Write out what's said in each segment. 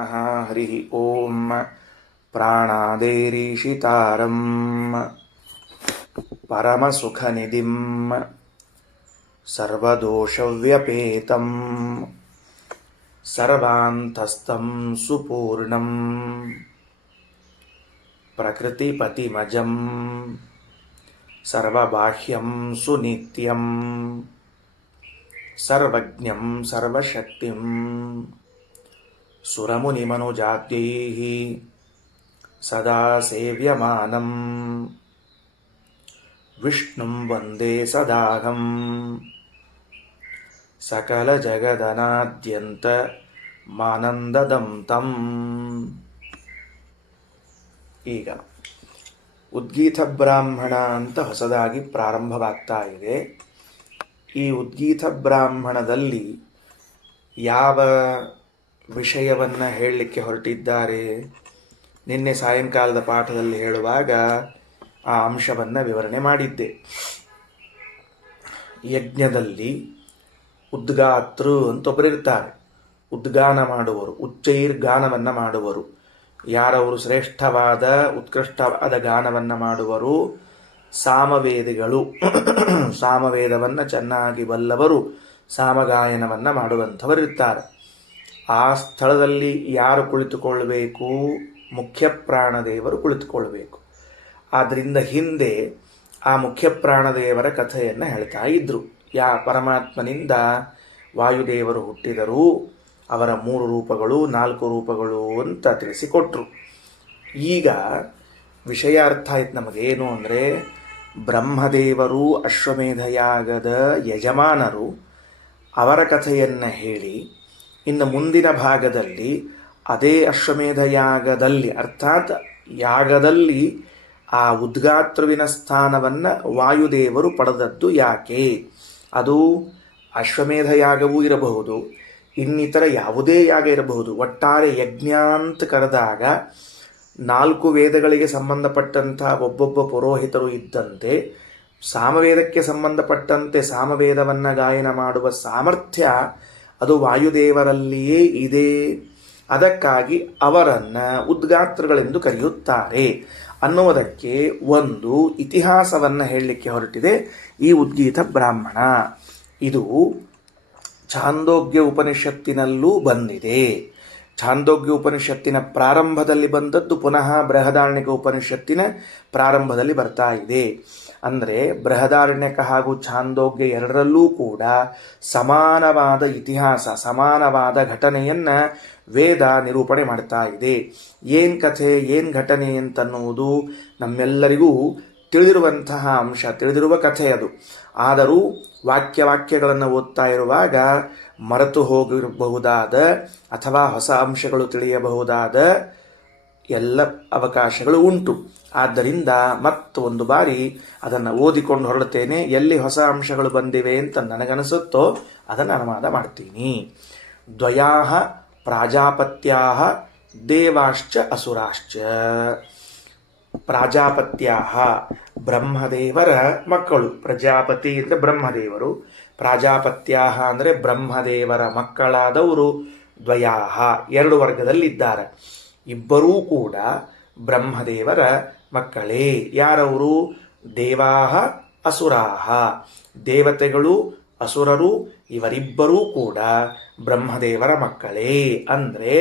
ಹರಿ ಓಂ ಪ್ರಾಣಾದೇರೀಶಿತಾರಂ ಪರಮಸುಖನಿಧಿಂ ಸರ್ವದೋಷವ್ಯಪೇತಂ ಸರ್ವಾಂತಸ್ಥಂ ಸುಪೂರ್ಣಂ ಪ್ರಕೃತಿಪತಿಮಜಂ ಸರ್ವಬಾಹ್ಯಂ ಸುನಿತ್ಯಂ ಸರ್ವಜ್ಞಂ ಸರ್ವಶಕ್ತಿಂ ಸುರಮುನಿಮನುಜಾದ್ಯೈಃ ಸದಾ ಸೇವ್ಯಮಾನಂ ವಿಷ್ಣುಂ ವಂದೇ ಸದಾಹಂ ಸಕಲಜಗದನಾದ್ಯಂತ ಮಾನಂದದಂ ತಂ. ಈಗ ಉದ್ಗೀತ ಬ್ರಾಹ್ಮಣ ಅಂತ ಹೊಸದಾಗಿ ಪ್ರಾರಂಭವಾಗ್ತಾ ಇದೆ. ಈ ಉದ್ಗೀತ ಬ್ರಾಹ್ಮಣದಲ್ಲಿ ಯಾವ ವಿಷಯವನ್ನು ಹೇಳಲಿಕ್ಕೆ ಹೊರಟಿದ್ದಾರೆ? ನಿನ್ನೆ ಸಾಯಂಕಾಲದ ಪಾಠದಲ್ಲಿ ಹೇಳುವಾಗ ಆ ಅಂಶವನ್ನು ವಿವರಣೆ ಮಾಡಿದ್ದೆ. ಯಜ್ಞದಲ್ಲಿ ಉದ್ಗಾತೃ ಅಂತ ಒಬ್ಬರಿರ್ತಾರೆ. ಉದ್ಗಾನ ಮಾಡುವರು, ಉಚ್ಚೈರ್ಗಾನವನ್ನು ಮಾಡುವರು. ಯಾರವರು ಶ್ರೇಷ್ಠವಾದ ಉತ್ಕೃಷ್ಟವಾದ ಗಾನವನ್ನು ಮಾಡುವರು? ಸಾಮವೇದಿಗಳು. ಸಾಮವೇದವನ್ನು ಚೆನ್ನಾಗಿ ಬಲ್ಲವರು ಸಾಮಗಾಯನವನ್ನು ಮಾಡುವಂಥವರಿರ್ತಾರೆ. ಆ ಸ್ಥಳದಲ್ಲಿ ಯಾರು ಕುಳಿತುಕೊಳ್ಳಬೇಕು? ಮುಖ್ಯ ಪ್ರಾಣದೇವರು ಕುಳಿತುಕೊಳ್ಬೇಕು. ಆದ್ದರಿಂದ ಹಿಂದೆ ಆ ಮುಖ್ಯ ಪ್ರಾಣದೇವರ ಕಥೆಯನ್ನು ಹೇಳ್ತಾ ಇದ್ರು. ಪರಮಾತ್ಮನಿಂದ ವಾಯುದೇವರು ಹುಟ್ಟಿದರು, ಅವರ 3 ರೂಪಗಳು 4 ರೂಪಗಳು ಅಂತ ತಿಳಿಸಿಕೊಟ್ರು. ಈಗ ವಿಷಯ ಅರ್ಥ ಆಯ್ತು ನಮಗೇನು ಅಂದರೆ, ಬ್ರಹ್ಮದೇವರು ಅಶ್ವಮೇಧಯಾಗದ ಯಜಮಾನರು, ಅವರ ಕಥೆಯನ್ನು ಹೇಳಿ ಇನ್ನು ಮುಂದಿನ ಭಾಗದಲ್ಲಿ ಅದೇ ಅಶ್ವಮೇಧ ಯಾಗದಲ್ಲಿ ಅರ್ಥಾತ್ ಯಾಗದಲ್ಲಿ ಆ ಉದ್ಗಾತೃವಿನ ಸ್ಥಾನವನ್ನು ವಾಯುದೇವರು ಪಡೆದದ್ದು ಯಾಕೆ? ಅದು ಅಶ್ವಮೇಧ ಯಾಗವೂ ಇರಬಹುದು, ಇನ್ನಿತರ ಯಾವುದೇ ಯಾಗ ಇರಬಹುದು. ಒಟ್ಟಾರೆ ಯಜ್ಞ ಅಂತ ಕರೆದಾಗ 4 ವೇದಗಳಿಗೆ ಸಂಬಂಧಪಟ್ಟಂಥ ಒಬ್ಬೊಬ್ಬ ಪುರೋಹಿತರು ಇದ್ದಂತೆ ಸಾಮವೇದಕ್ಕೆ ಸಂಬಂಧಪಟ್ಟಂತೆ ಸಾಮವೇದವನ್ನು ಗಾಯನ ಮಾಡುವ ಸಾಮರ್ಥ್ಯ ಅದು ವಾಯುದೇವರಲ್ಲಿಯೇ ಇದೆ. ಅದಕ್ಕಾಗಿ ಅವರನ್ನು ಉದ್ಗಾತೃಗಳೆಂದು ಕರೆಯುತ್ತಾರೆ ಅನ್ನುವುದಕ್ಕೆ ಒಂದು ಇತಿಹಾಸವನ್ನು ಹೇಳಲಿಕ್ಕೆ ಹೊರಟಿದೆ ಈ ಉದ್ಗೀತ ಬ್ರಾಹ್ಮಣ. ಇದು ಛಾಂದೋಗ್ಯ ಉಪನಿಷತ್ತಿನಲ್ಲೂ ಬಂದಿದೆ. ಛಾಂದೋಗ್ಯ ಉಪನಿಷತ್ತಿನ ಪ್ರಾರಂಭದಲ್ಲಿ ಬಂದದ್ದು ಪುನಃ ಬೃಹದಾರಣ್ಯಕ ಉಪನಿಷತ್ತಿನ ಪ್ರಾರಂಭದಲ್ಲಿ ಬರ್ತಾ ಇದೆ. ಅಂದರೆ ಬೃಹದಾರಣ್ಯಕ ಹಾಗೂ ಛಾಂದೋಗ್ಯ ಎರಡರಲ್ಲೂ ಕೂಡ ಸಮಾನವಾದ ಇತಿಹಾಸ, ಸಮಾನವಾದ ಘಟನೆಯನ್ನು ವೇದ ನಿರೂಪಣೆ ಮಾಡ್ತಾ ಇದೆ. ಏನು ಕಥೆ, ಏನು ಘಟನೆ ಅಂತನ್ನುವುದು ನಮ್ಮೆಲ್ಲರಿಗೂ ತಿಳಿದಿರುವಂತಹ ಅಂಶ, ತಿಳಿದಿರುವ ಕಥೆ ಅದು. ಆದರೂ ವಾಕ್ಯಗಳನ್ನು ಓದ್ತಾ ಇರುವಾಗ ಮರೆತು ಹೋಗಿರಬಹುದಾದ ಅಥವಾ ಹೊಸ ಅಂಶಗಳು ತಿಳಿಯಬಹುದಾದ ಎಲ್ಲ ಅವಕಾಶಗಳು ಉಂಟು. ಆದ್ದರಿಂದ ಮತ್ತೊಂದು ಬಾರಿ ಅದನ್ನು ಓದಿಕೊಂಡು ಹೊರಡುತ್ತೇನೆ. ಎಲ್ಲಿ ಹೊಸ ಅಂಶಗಳು ಬಂದಿವೆ ಅಂತ ನನಗನಿಸುತ್ತೋ ಅದನ್ನು ಅನುವಾದ ಮಾಡ್ತೀನಿ. ದ್ವಯಾಹ ಪ್ರಾಜಾಪತ್ಯಾಹ ದೇವಾಶ್ಚ ಅಸುರಾಶ್ಚ. ಪ್ರಾಜಾಪತ್ಯಾಹ ಬ್ರಹ್ಮದೇವರ ಮಕ್ಕಳು. ಪ್ರಜಾಪತಿ ಅಂದರೆ ಬ್ರಹ್ಮದೇವರು, ಪ್ರಾಜಾಪತ್ಯಾಹ ಅಂದರೆ ಬ್ರಹ್ಮದೇವರ ಮಕ್ಕಳಾದವರು ದ್ವಯಾಹ 2 ವರ್ಗದಲ್ಲಿದ್ದಾರೆ. ಇಬ್ಬರೂ ಕೂಡ ಬ್ರಹ್ಮದೇವರ ಮಕ್ಕಳೇ. ಯಾರವರು? ದೇವಾಹ ಅಸುರಾಹ. ದೇವತೆಗಳು ಅಸುರರು ಇವರಿಬ್ಬರೂ ಕೂಡ ಬ್ರಹ್ಮದೇವರ ಮಕ್ಕಳೇ. ಅಂದರೆ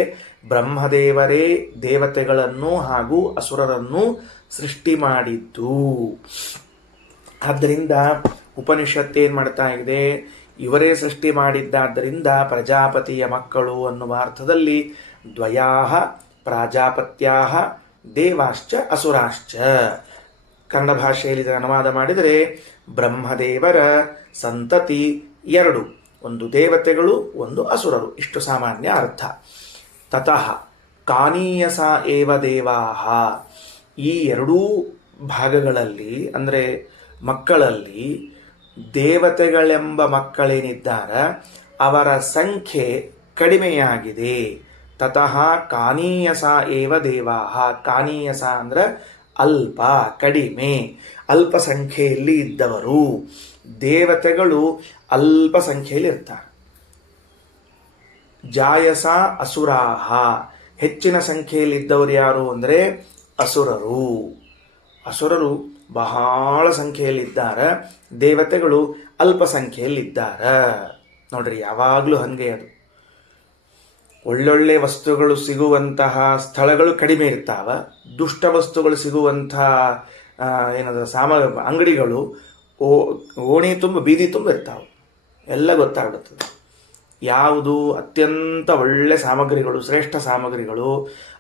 ಬ್ರಹ್ಮದೇವರೇ ದೇವತೆಗಳನ್ನು ಹಾಗೂ ಅಸುರರನ್ನು ಸೃಷ್ಟಿ ಮಾಡಿದ್ದು. ಆದ್ದರಿಂದ ಉಪನಿಷತ್ ಏನು ಮಾಡ್ತಾ ಇದೆ? ಇವರೇ ಸೃಷ್ಟಿ ಮಾಡಿದ್ದಾದ್ದರಿಂದ ಪ್ರಜಾಪತಿಯ ಮಕ್ಕಳು ಅನ್ನುವ ಅರ್ಥದಲ್ಲಿ ದ್ವಯಾಹ ಪ್ರಾಜಾಪತ್ಯಾಹ ದೇವಾಶ್ಚ ಅಸುರಾಶ್ಚ. ಕನ್ನಡ ಭಾಷೆಯಲ್ಲಿ ಅನುವಾದ ಮಾಡಿದರೆ ಬ್ರಹ್ಮದೇವರ ಸಂತತಿ 2, ಒಂದು ದೇವತೆಗಳು ಒಂದು ಅಸುರರು, ಇಷ್ಟು ಸಾಮಾನ್ಯ ಅರ್ಥ. ತತಃ ಕಾನೀಯಸ ಏವ ದೇವಾಹ. ಈ 2 ಭಾಗಗಳಲ್ಲಿ ಅಂದರೆ ಮಕ್ಕಳಲ್ಲಿ ದೇವತೆಗಳೆಂಬ ಮಕ್ಕಳೇನಿದ್ದಾರೆ ಅವರ ಸಂಖ್ಯೆ ಕಡಿಮೆಯಾಗಿದೆ. ತತಃ ಕಾನೀಯಸ ಏವ ದೇವಾಹ. ಕಾನೀಯಸ ಅಂದ್ರೆ ಅಲ್ಪ, ಕಡಿಮೆ, ಅಲ್ಪ ಸಂಖ್ಯೆಯಲ್ಲಿ ಇದ್ದವರು. ದೇವತೆಗಳು ಅಲ್ಪ ಸಂಖ್ಯೆಯಲ್ಲಿ ಇರ್ತಾರೆ. ಜಾಯಸ ಅಸುರಾಹ. ಹೆಚ್ಚಿನ ಸಂಖ್ಯೆಯಲ್ಲಿದ್ದವರು ಯಾರು ಅಂದರೆ ಅಸುರರು. ಅಸುರರು ಬಹಳ ಸಂಖ್ಯೆಯಲ್ಲಿದ್ದಾರೆ, ದೇವತೆಗಳು ಅಲ್ಪ ಸಂಖ್ಯೆಯಲ್ಲಿದ್ದಾರೆ. ನೋಡ್ರಿ, ಯಾವಾಗಲೂ ಹಂಗೆ ಅದು. ಒಳ್ಳೊಳ್ಳೆ ವಸ್ತುಗಳು ಸಿಗುವಂತಹ ಸ್ಥಳಗಳು ಕಡಿಮೆ ಇರ್ತಾವ, ದುಷ್ಟ ವಸ್ತುಗಳು ಸಿಗುವಂತಹ ಅಂಗಡಿಗಳು ಓಣಿ ತುಂಬ ಬೀದಿ ತುಂಬ ಇರ್ತಾವೆ. ಎಲ್ಲ ಗೊತ್ತಾಗ್ಬಿಡ್ತದೆ ಯಾವುದು ಅತ್ಯಂತ ಒಳ್ಳೆ ಸಾಮಗ್ರಿಗಳು, ಶ್ರೇಷ್ಠ ಸಾಮಗ್ರಿಗಳು,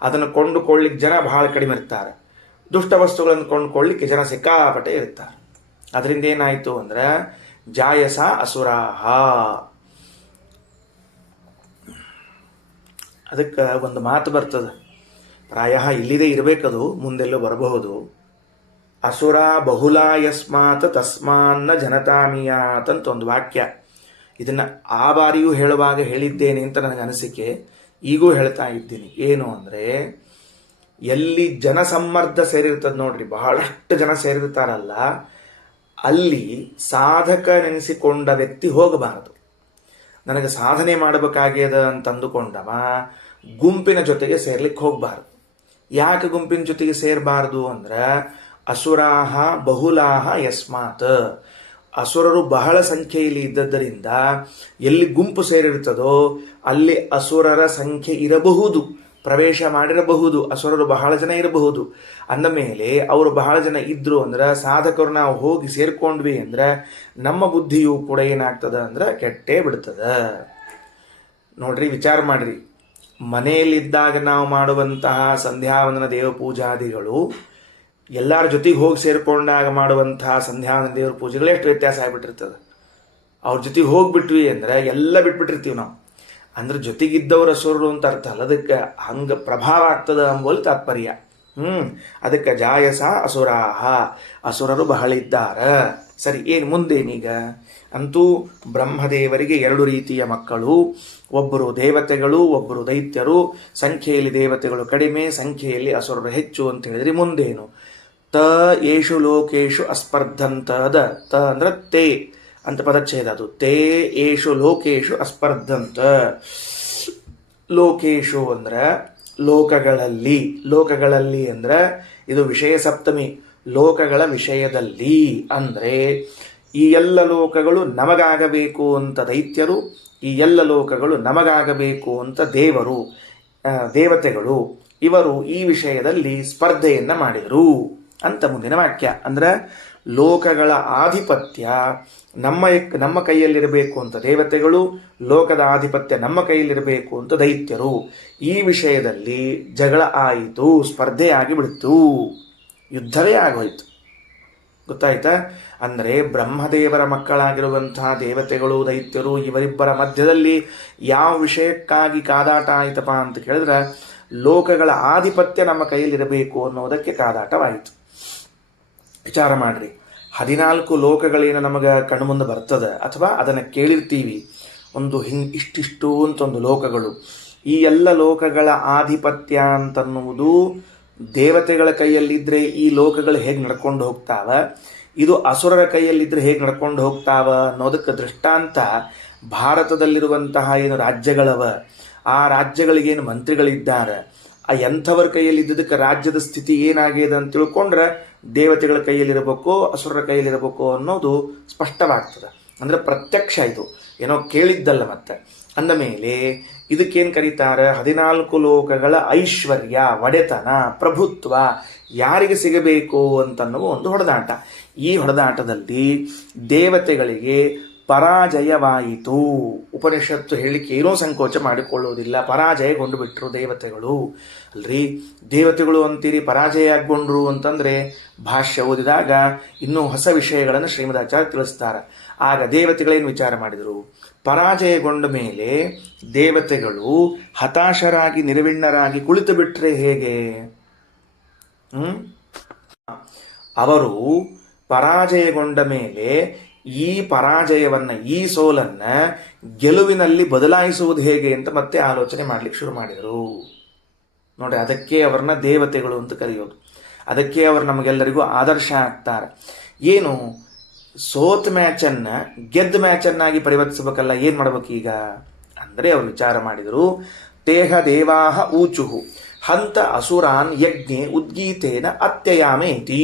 ಅದನ್ನು ಕೊಂಡುಕೊಳ್ಳಿಕ್ಕೆ ಜನ ಬಹಳ ಕಡಿಮೆ ಇರ್ತಾರೆ. ದುಷ್ಟ ವಸ್ತುಗಳನ್ನು ಕೊಂಡುಕೊಳ್ಳಿಕ್ಕೆ ಜನ ಸಿಕ್ಕಾಪಟ್ಟೆ ಇರ್ತಾರೆ. ಅದರಿಂದ ಏನಾಯಿತು ಅಂದ್ರೆ ಜಾಯಸ ಅಸುರಾಹ. ಅದಕ್ಕೆ ಒಂದು ಮಾತು ಬರ್ತದೆ, ಪ್ರಾಯ ಇಲ್ಲಿದೆ ಇರಬೇಕದು, ಮುಂದೆಲ್ಲೂ ಬರಬಹುದು. ಅಸುರ ಬಹುಲ ಯಸ್ಮಾತ್ ತಸ್ಮಾನ್ನ ಜನತಾಮಿಯಾತ್ ಅಂತ ಒಂದು ವಾಕ್ಯ. ಇದನ್ನು ಆ ಬಾರಿಯೂ ಹೇಳುವಾಗ ಹೇಳಿದ್ದೇನೆ ಅಂತ ನನಗೆ ಅನಿಸಿಕೆ, ಈಗೂ ಹೇಳ್ತಾ ಇದ್ದೀನಿ. ಏನು ಅಂದರೆ, ಎಲ್ಲಿ ಜನಸಮ್ಮರ್ದ ಸೇರಿರ್ತದೆ ನೋಡ್ರಿ, ಬಹಳಷ್ಟು ಜನ ಸೇರಿರ್ತಾರಲ್ಲ, ಅಲ್ಲಿ ಸಾಧಕ ನೆನೆಸಿಕೊಂಡ ವ್ಯಕ್ತಿ ಹೋಗಬಾರದು. ನನಗೆ ಸಾಧನೆ ಮಾಡಬೇಕಾಗ್ಯದ ಅಂತ ಅಂದುಕೊಂಡವ ಗುಂಪಿನ ಜೊತೆಗೆ ಸೇರ್ಲಿಕ್ಕೆ ಹೋಗಬಾರ್ದು. ಯಾಕೆ ಗುಂಪಿನ ಜೊತೆಗೆ ಸೇರಬಾರ್ದು ಅಂದ್ರೆ, ಅಸುರಾಹ ಬಹುಲಾಹ ಯಸ್ಮಾತ್, ಅಸುರರು ಬಹಳ ಸಂಖ್ಯೆಯಲ್ಲಿ ಇದ್ದದ್ದರಿಂದ ಎಲ್ಲಿ ಗುಂಪು ಸೇರಿರ್ತದೋ ಅಲ್ಲಿ ಅಸುರರ ಸಂಖ್ಯೆ ಇರಬಹುದು, ಪ್ರವೇಶ ಮಾಡಿರಬಹುದು, ಅಸುರರು ಬಹಳ ಜನ ಇರಬಹುದು. ಅಂದ ಮೇಲೆ ಅವರು ಬಹಳ ಜನ ಇದ್ರು ಅಂದ್ರೆ, ಸಾಧಕರು ನಾವು ಹೋಗಿ ಸೇರ್ಕೊಂಡ್ವಿ ಅಂದ್ರೆ ನಮ್ಮ ಬುದ್ಧಿಯು ಕೂಡ ಏನಾಗ್ತದ ಅಂದ್ರೆ ಕೆಟ್ಟೇ ಬಿಡ್ತದ. ನೋಡ್ರಿ, ವಿಚಾರ ಮಾಡ್ರಿ, ಮನೆಯಲ್ಲಿದ್ದಾಗ ನಾವು ಮಾಡುವಂತಹ ಸಂಧ್ಯಾವಂದನ ದೇವ ಪೂಜಾದಿಗಳು ಎಲ್ಲರ ಜೊತೆಗೆ ಹೋಗಿ ಸೇರ್ಕೊಂಡಾಗ ಮಾಡುವಂತಹ ಸಂಧ್ಯಾವಂದನ ದೇವ್ರ ಪೂಜೆಗಳು ಎಷ್ಟು ವ್ಯತ್ಯಾಸ ಆಗಿಬಿಟ್ಟಿರ್ತದೆ. ಅವ್ರ ಜೊತೆಗೆ ಹೋಗ್ಬಿಟ್ವಿ ಅಂದ್ರೆ ಎಲ್ಲ ಬಿಟ್ಬಿಟ್ಟಿರ್ತೀವಿ ನಾವು. ಅಂದ್ರೆ ಜೊತೆಗಿದ್ದವರ ಅಸುರರು ಅಂತ ಅರ್ಥ ಅಲ್ಲ, ಅದಕ್ಕೆ ಹಂಗ ಪ್ರಭಾವ ಆಗ್ತದ ಅಂಬೋಲಿ ತಾತ್ಪರ್ಯ. ಅದಕ್ಕೆ ಜಾಯಸ ಅಸುರಾಹ, ಅಸುರರು ಬಹಳ ಇದ್ದಾರ. ಸರಿ, ಏನು ಮುಂದೇನೀಗ? ಅಂತೂ ಬ್ರಹ್ಮದೇವರಿಗೆ 2 ರೀತಿಯ ಮಕ್ಕಳು, ಒಬ್ಬರು ದೇವತೆಗಳು, ಒಬ್ಬರು ದೈತ್ಯರು. ಸಂಖ್ಯೆಯಲ್ಲಿ ದೇವತೆಗಳು ಕಡಿಮೆ, ಸಂಖ್ಯೆಯಲ್ಲಿ ಅಸುರರು ಹೆಚ್ಚು ಅಂತ ಹೇಳಿದ್ರೆ ಮುಂದೇನು? ತ ಏಷು ಲೋಕೇಶು ಅಸ್ಪರ್ಧಂತದ, ತ ಅಂದ್ರೆ ತೇ ಅಂತ ಪದಚ್ಛೇದ ಅದು. ತೇ ಏಷು ಲೋಕೇಶು ಅಸ್ಪರ್ಧಂತ. ಲೋಕೇಶು ಅಂದ್ರೆ ಲೋಕಗಳಲ್ಲಿ, ಲೋಕಗಳಲ್ಲಿ ಅಂದ್ರೆ ಇದು ವಿಷಯ ಸಪ್ತಮಿ, ಲೋಕಗಳ ವಿಷಯದಲ್ಲಿ ಅಂದ್ರೆ ಈ ಎಲ್ಲ ಲೋಕಗಳು ನಮಗಾಗಬೇಕು ಅಂತ ದೈತ್ಯರು, ಈ ಎಲ್ಲ ಲೋಕಗಳು ನಮಗಾಗಬೇಕು ಅಂತ ದೇವತೆಗಳು ಇವರು ಈ ವಿಷಯದಲ್ಲಿ ಸ್ಪರ್ಧೆಯನ್ನ ಮಾಡಿದರು ಅಂತ ಮುಂದಿನ ವಾಕ್ಯ. ಅಂದ್ರೆ ಲೋಕಗಳ ಆಧಿಪತ್ಯ ನಮ್ಮ ಕೈಯಲ್ಲಿರಬೇಕು ಅಂತ ದೇವತೆಗಳು, ಲೋಕದ ಆಧಿಪತ್ಯ ನಮ್ಮ ಕೈಯಲ್ಲಿರಬೇಕು ಅಂತ ದೈತ್ಯರು. ಈ ವಿಷಯದಲ್ಲಿ ಜಗಳ ಆಯಿತು, ಸ್ಪರ್ಧೆ ಆಗಿಬಿಡ್ತು, ಯುದ್ಧವೇ ಆಗೋಯ್ತು. ಗೊತ್ತಾಯ್ತಾ? ಅಂದರೆ ಬ್ರಹ್ಮದೇವರ ಮಕ್ಕಳಾಗಿರುವಂತಹ ದೇವತೆಗಳು, ದೈತ್ಯರು, ಇವರಿಬ್ಬರ ಮಧ್ಯದಲ್ಲಿ ಯಾವ ವಿಷಯಕ್ಕಾಗಿ ಕಾದಾಟ ಆಯಿತಪ್ಪ ಅಂತ ಕೇಳಿದ್ರೆ, ಲೋಕಗಳ ಆಧಿಪತ್ಯ ನಮ್ಮ ಕೈಯಲ್ಲಿರಬೇಕು ಅನ್ನೋದಕ್ಕೆ ಕಾದಾಟವಾಯಿತು. ವಿಚಾರ ಮಾಡ್ರಿ, 14 ಲೋಕಗಳೇನು ನಮಗೆ ಕಣ್ಮುಂದೆ ಬರ್ತದೆ ಅಥವಾ ಅದನ್ನು ಕೇಳಿರ್ತೀವಿ, ಒಂದು ಇಷ್ಟಿಷ್ಟು ಅಂತ ಒಂದು ಲೋಕಗಳು. ಈ ಎಲ್ಲ ಲೋಕಗಳ ಆಧಿಪತ್ಯ ಅಂತನ್ನುವುದು ದೇವತೆಗಳ ಕೈಯಲ್ಲಿದ್ದರೆ ಈ ಲೋಕಗಳು ಹೇಗೆ ನಡ್ಕೊಂಡು ಹೋಗ್ತಾವ, ಇದು ಅಸುರರ ಕೈಯಲ್ಲಿದ್ದರೆ ಹೇಗೆ ನಡ್ಕೊಂಡು ಹೋಗ್ತಾವ ಅನ್ನೋದಕ್ಕೆ ದೃಷ್ಟಾಂತ ಭಾರತದಲ್ಲಿರುವಂತಹ ಏನು ರಾಜ್ಯಗಳವ, ಆ ರಾಜ್ಯಗಳಿಗೇನು ಮಂತ್ರಿಗಳಿದ್ದಾರೆ, ಆ ಎಂಥವರ ಕೈಯಲ್ಲಿದ್ದದಕ್ಕೆ ರಾಜ್ಯದ ಸ್ಥಿತಿ ಏನಾಗಿದೆ ಅಂತ ತಿಳ್ಕೊಂಡ್ರೆ ದೇವತೆಗಳ ಕೈಯಲ್ಲಿರಬೇಕು ಅಸುರರ ಕೈಯಲ್ಲಿರಬೇಕು ಅನ್ನೋದು ಸ್ಪಷ್ಟವಾಗ್ತದೆ. ಅಂದರೆ ಪ್ರತ್ಯಕ್ಷ, ಇದು ಏನೋ ಕೇಳಿದ್ದಲ್ಲ. ಮತ್ತೆ ಅಂದ ಮೇಲೆ ಇದಕ್ಕೇನು ಕರೀತಾರೆ? 14 ಲೋಕಗಳ ಐಶ್ವರ್ಯ, ಒಡೆತನ, ಪ್ರಭುತ್ವ ಯಾರಿಗೆ ಸಿಗಬೇಕು ಅಂತನ್ನುವ ಒಂದು ಹೊಡೆದಾಟ. ಈ ಹೊಡೆದಾಟದಲ್ಲಿ ದೇವತೆಗಳಿಗೆ ಪರಾಜಯವಾಯಿತು. ಉಪನಿಷತ್ತು ಹೇಳಿಕೆ ಏನೋ ಸಂಕೋಚ ಮಾಡಿಕೊಳ್ಳುವುದಿಲ್ಲ, ಪರಾಜಯಗೊಂಡು ಬಿಟ್ಟರು ದೇವತೆಗಳು. ಅಲ್ರಿ, ದೇವತೆಗಳು ಅಂತೀರಿ ಪರಾಜಯ ಆಗ್ಕೊಂಡ್ರು ಅಂತಂದ್ರೆ ಭಾಷ್ಯ ಓದಿದಾಗ ಇನ್ನೂ ಹೊಸ ವಿಷಯಗಳನ್ನು ಶ್ರೀಮದಾಚಾರ್ಯ ತಿಳಿಸ್ತಾರೆ. ಆಗ ದೇವತೆಗಳೇನು ವಿಚಾರ ಮಾಡಿದರು? ಪರಾಜಯಗೊಂಡ ಮೇಲೆ ದೇವತೆಗಳು ಹತಾಶರಾಗಿ ನಿರ್ವಿಣ್ಣರಾಗಿ ಕುಳಿತು ಬಿಟ್ರೆ ಹೇಗೆ? ಅವರು ಪರಾಜಯಗೊಂಡ ಮೇಲೆ ಈ ಪರಾಜಯವನ್ನ, ಈ ಸೋಲನ್ನ ಗೆಲುವಿನಲ್ಲಿ ಬದಲಾಯಿಸುವುದು ಹೇಗೆ ಅಂತ ಮತ್ತೆ ಆಲೋಚನೆ ಮಾಡ್ಲಿಕ್ಕೆ ಶುರು ಮಾಡಿದರು. ನೋಡಿ, ಅದಕ್ಕೆ ಅವ್ರನ್ನ ದೇವತೆಗಳು ಅಂತ ಕರೆಯೋದು. ಅದಕ್ಕೆ ಅವರು ನಮಗೆಲ್ಲರಿಗೂ ಆದರ್ಶ ಆಗ್ತಾರೆ. ಏನು ಸೋತ್ ತೇಹ ದೇವಾಹ ಊಚುಹು ಹಂತ ಅಸುರಾನ್ ಯಜ್ಞೆ ಉದ್ಗೀತೇನ ಅತ್ಯಯಾಮೇತಿ.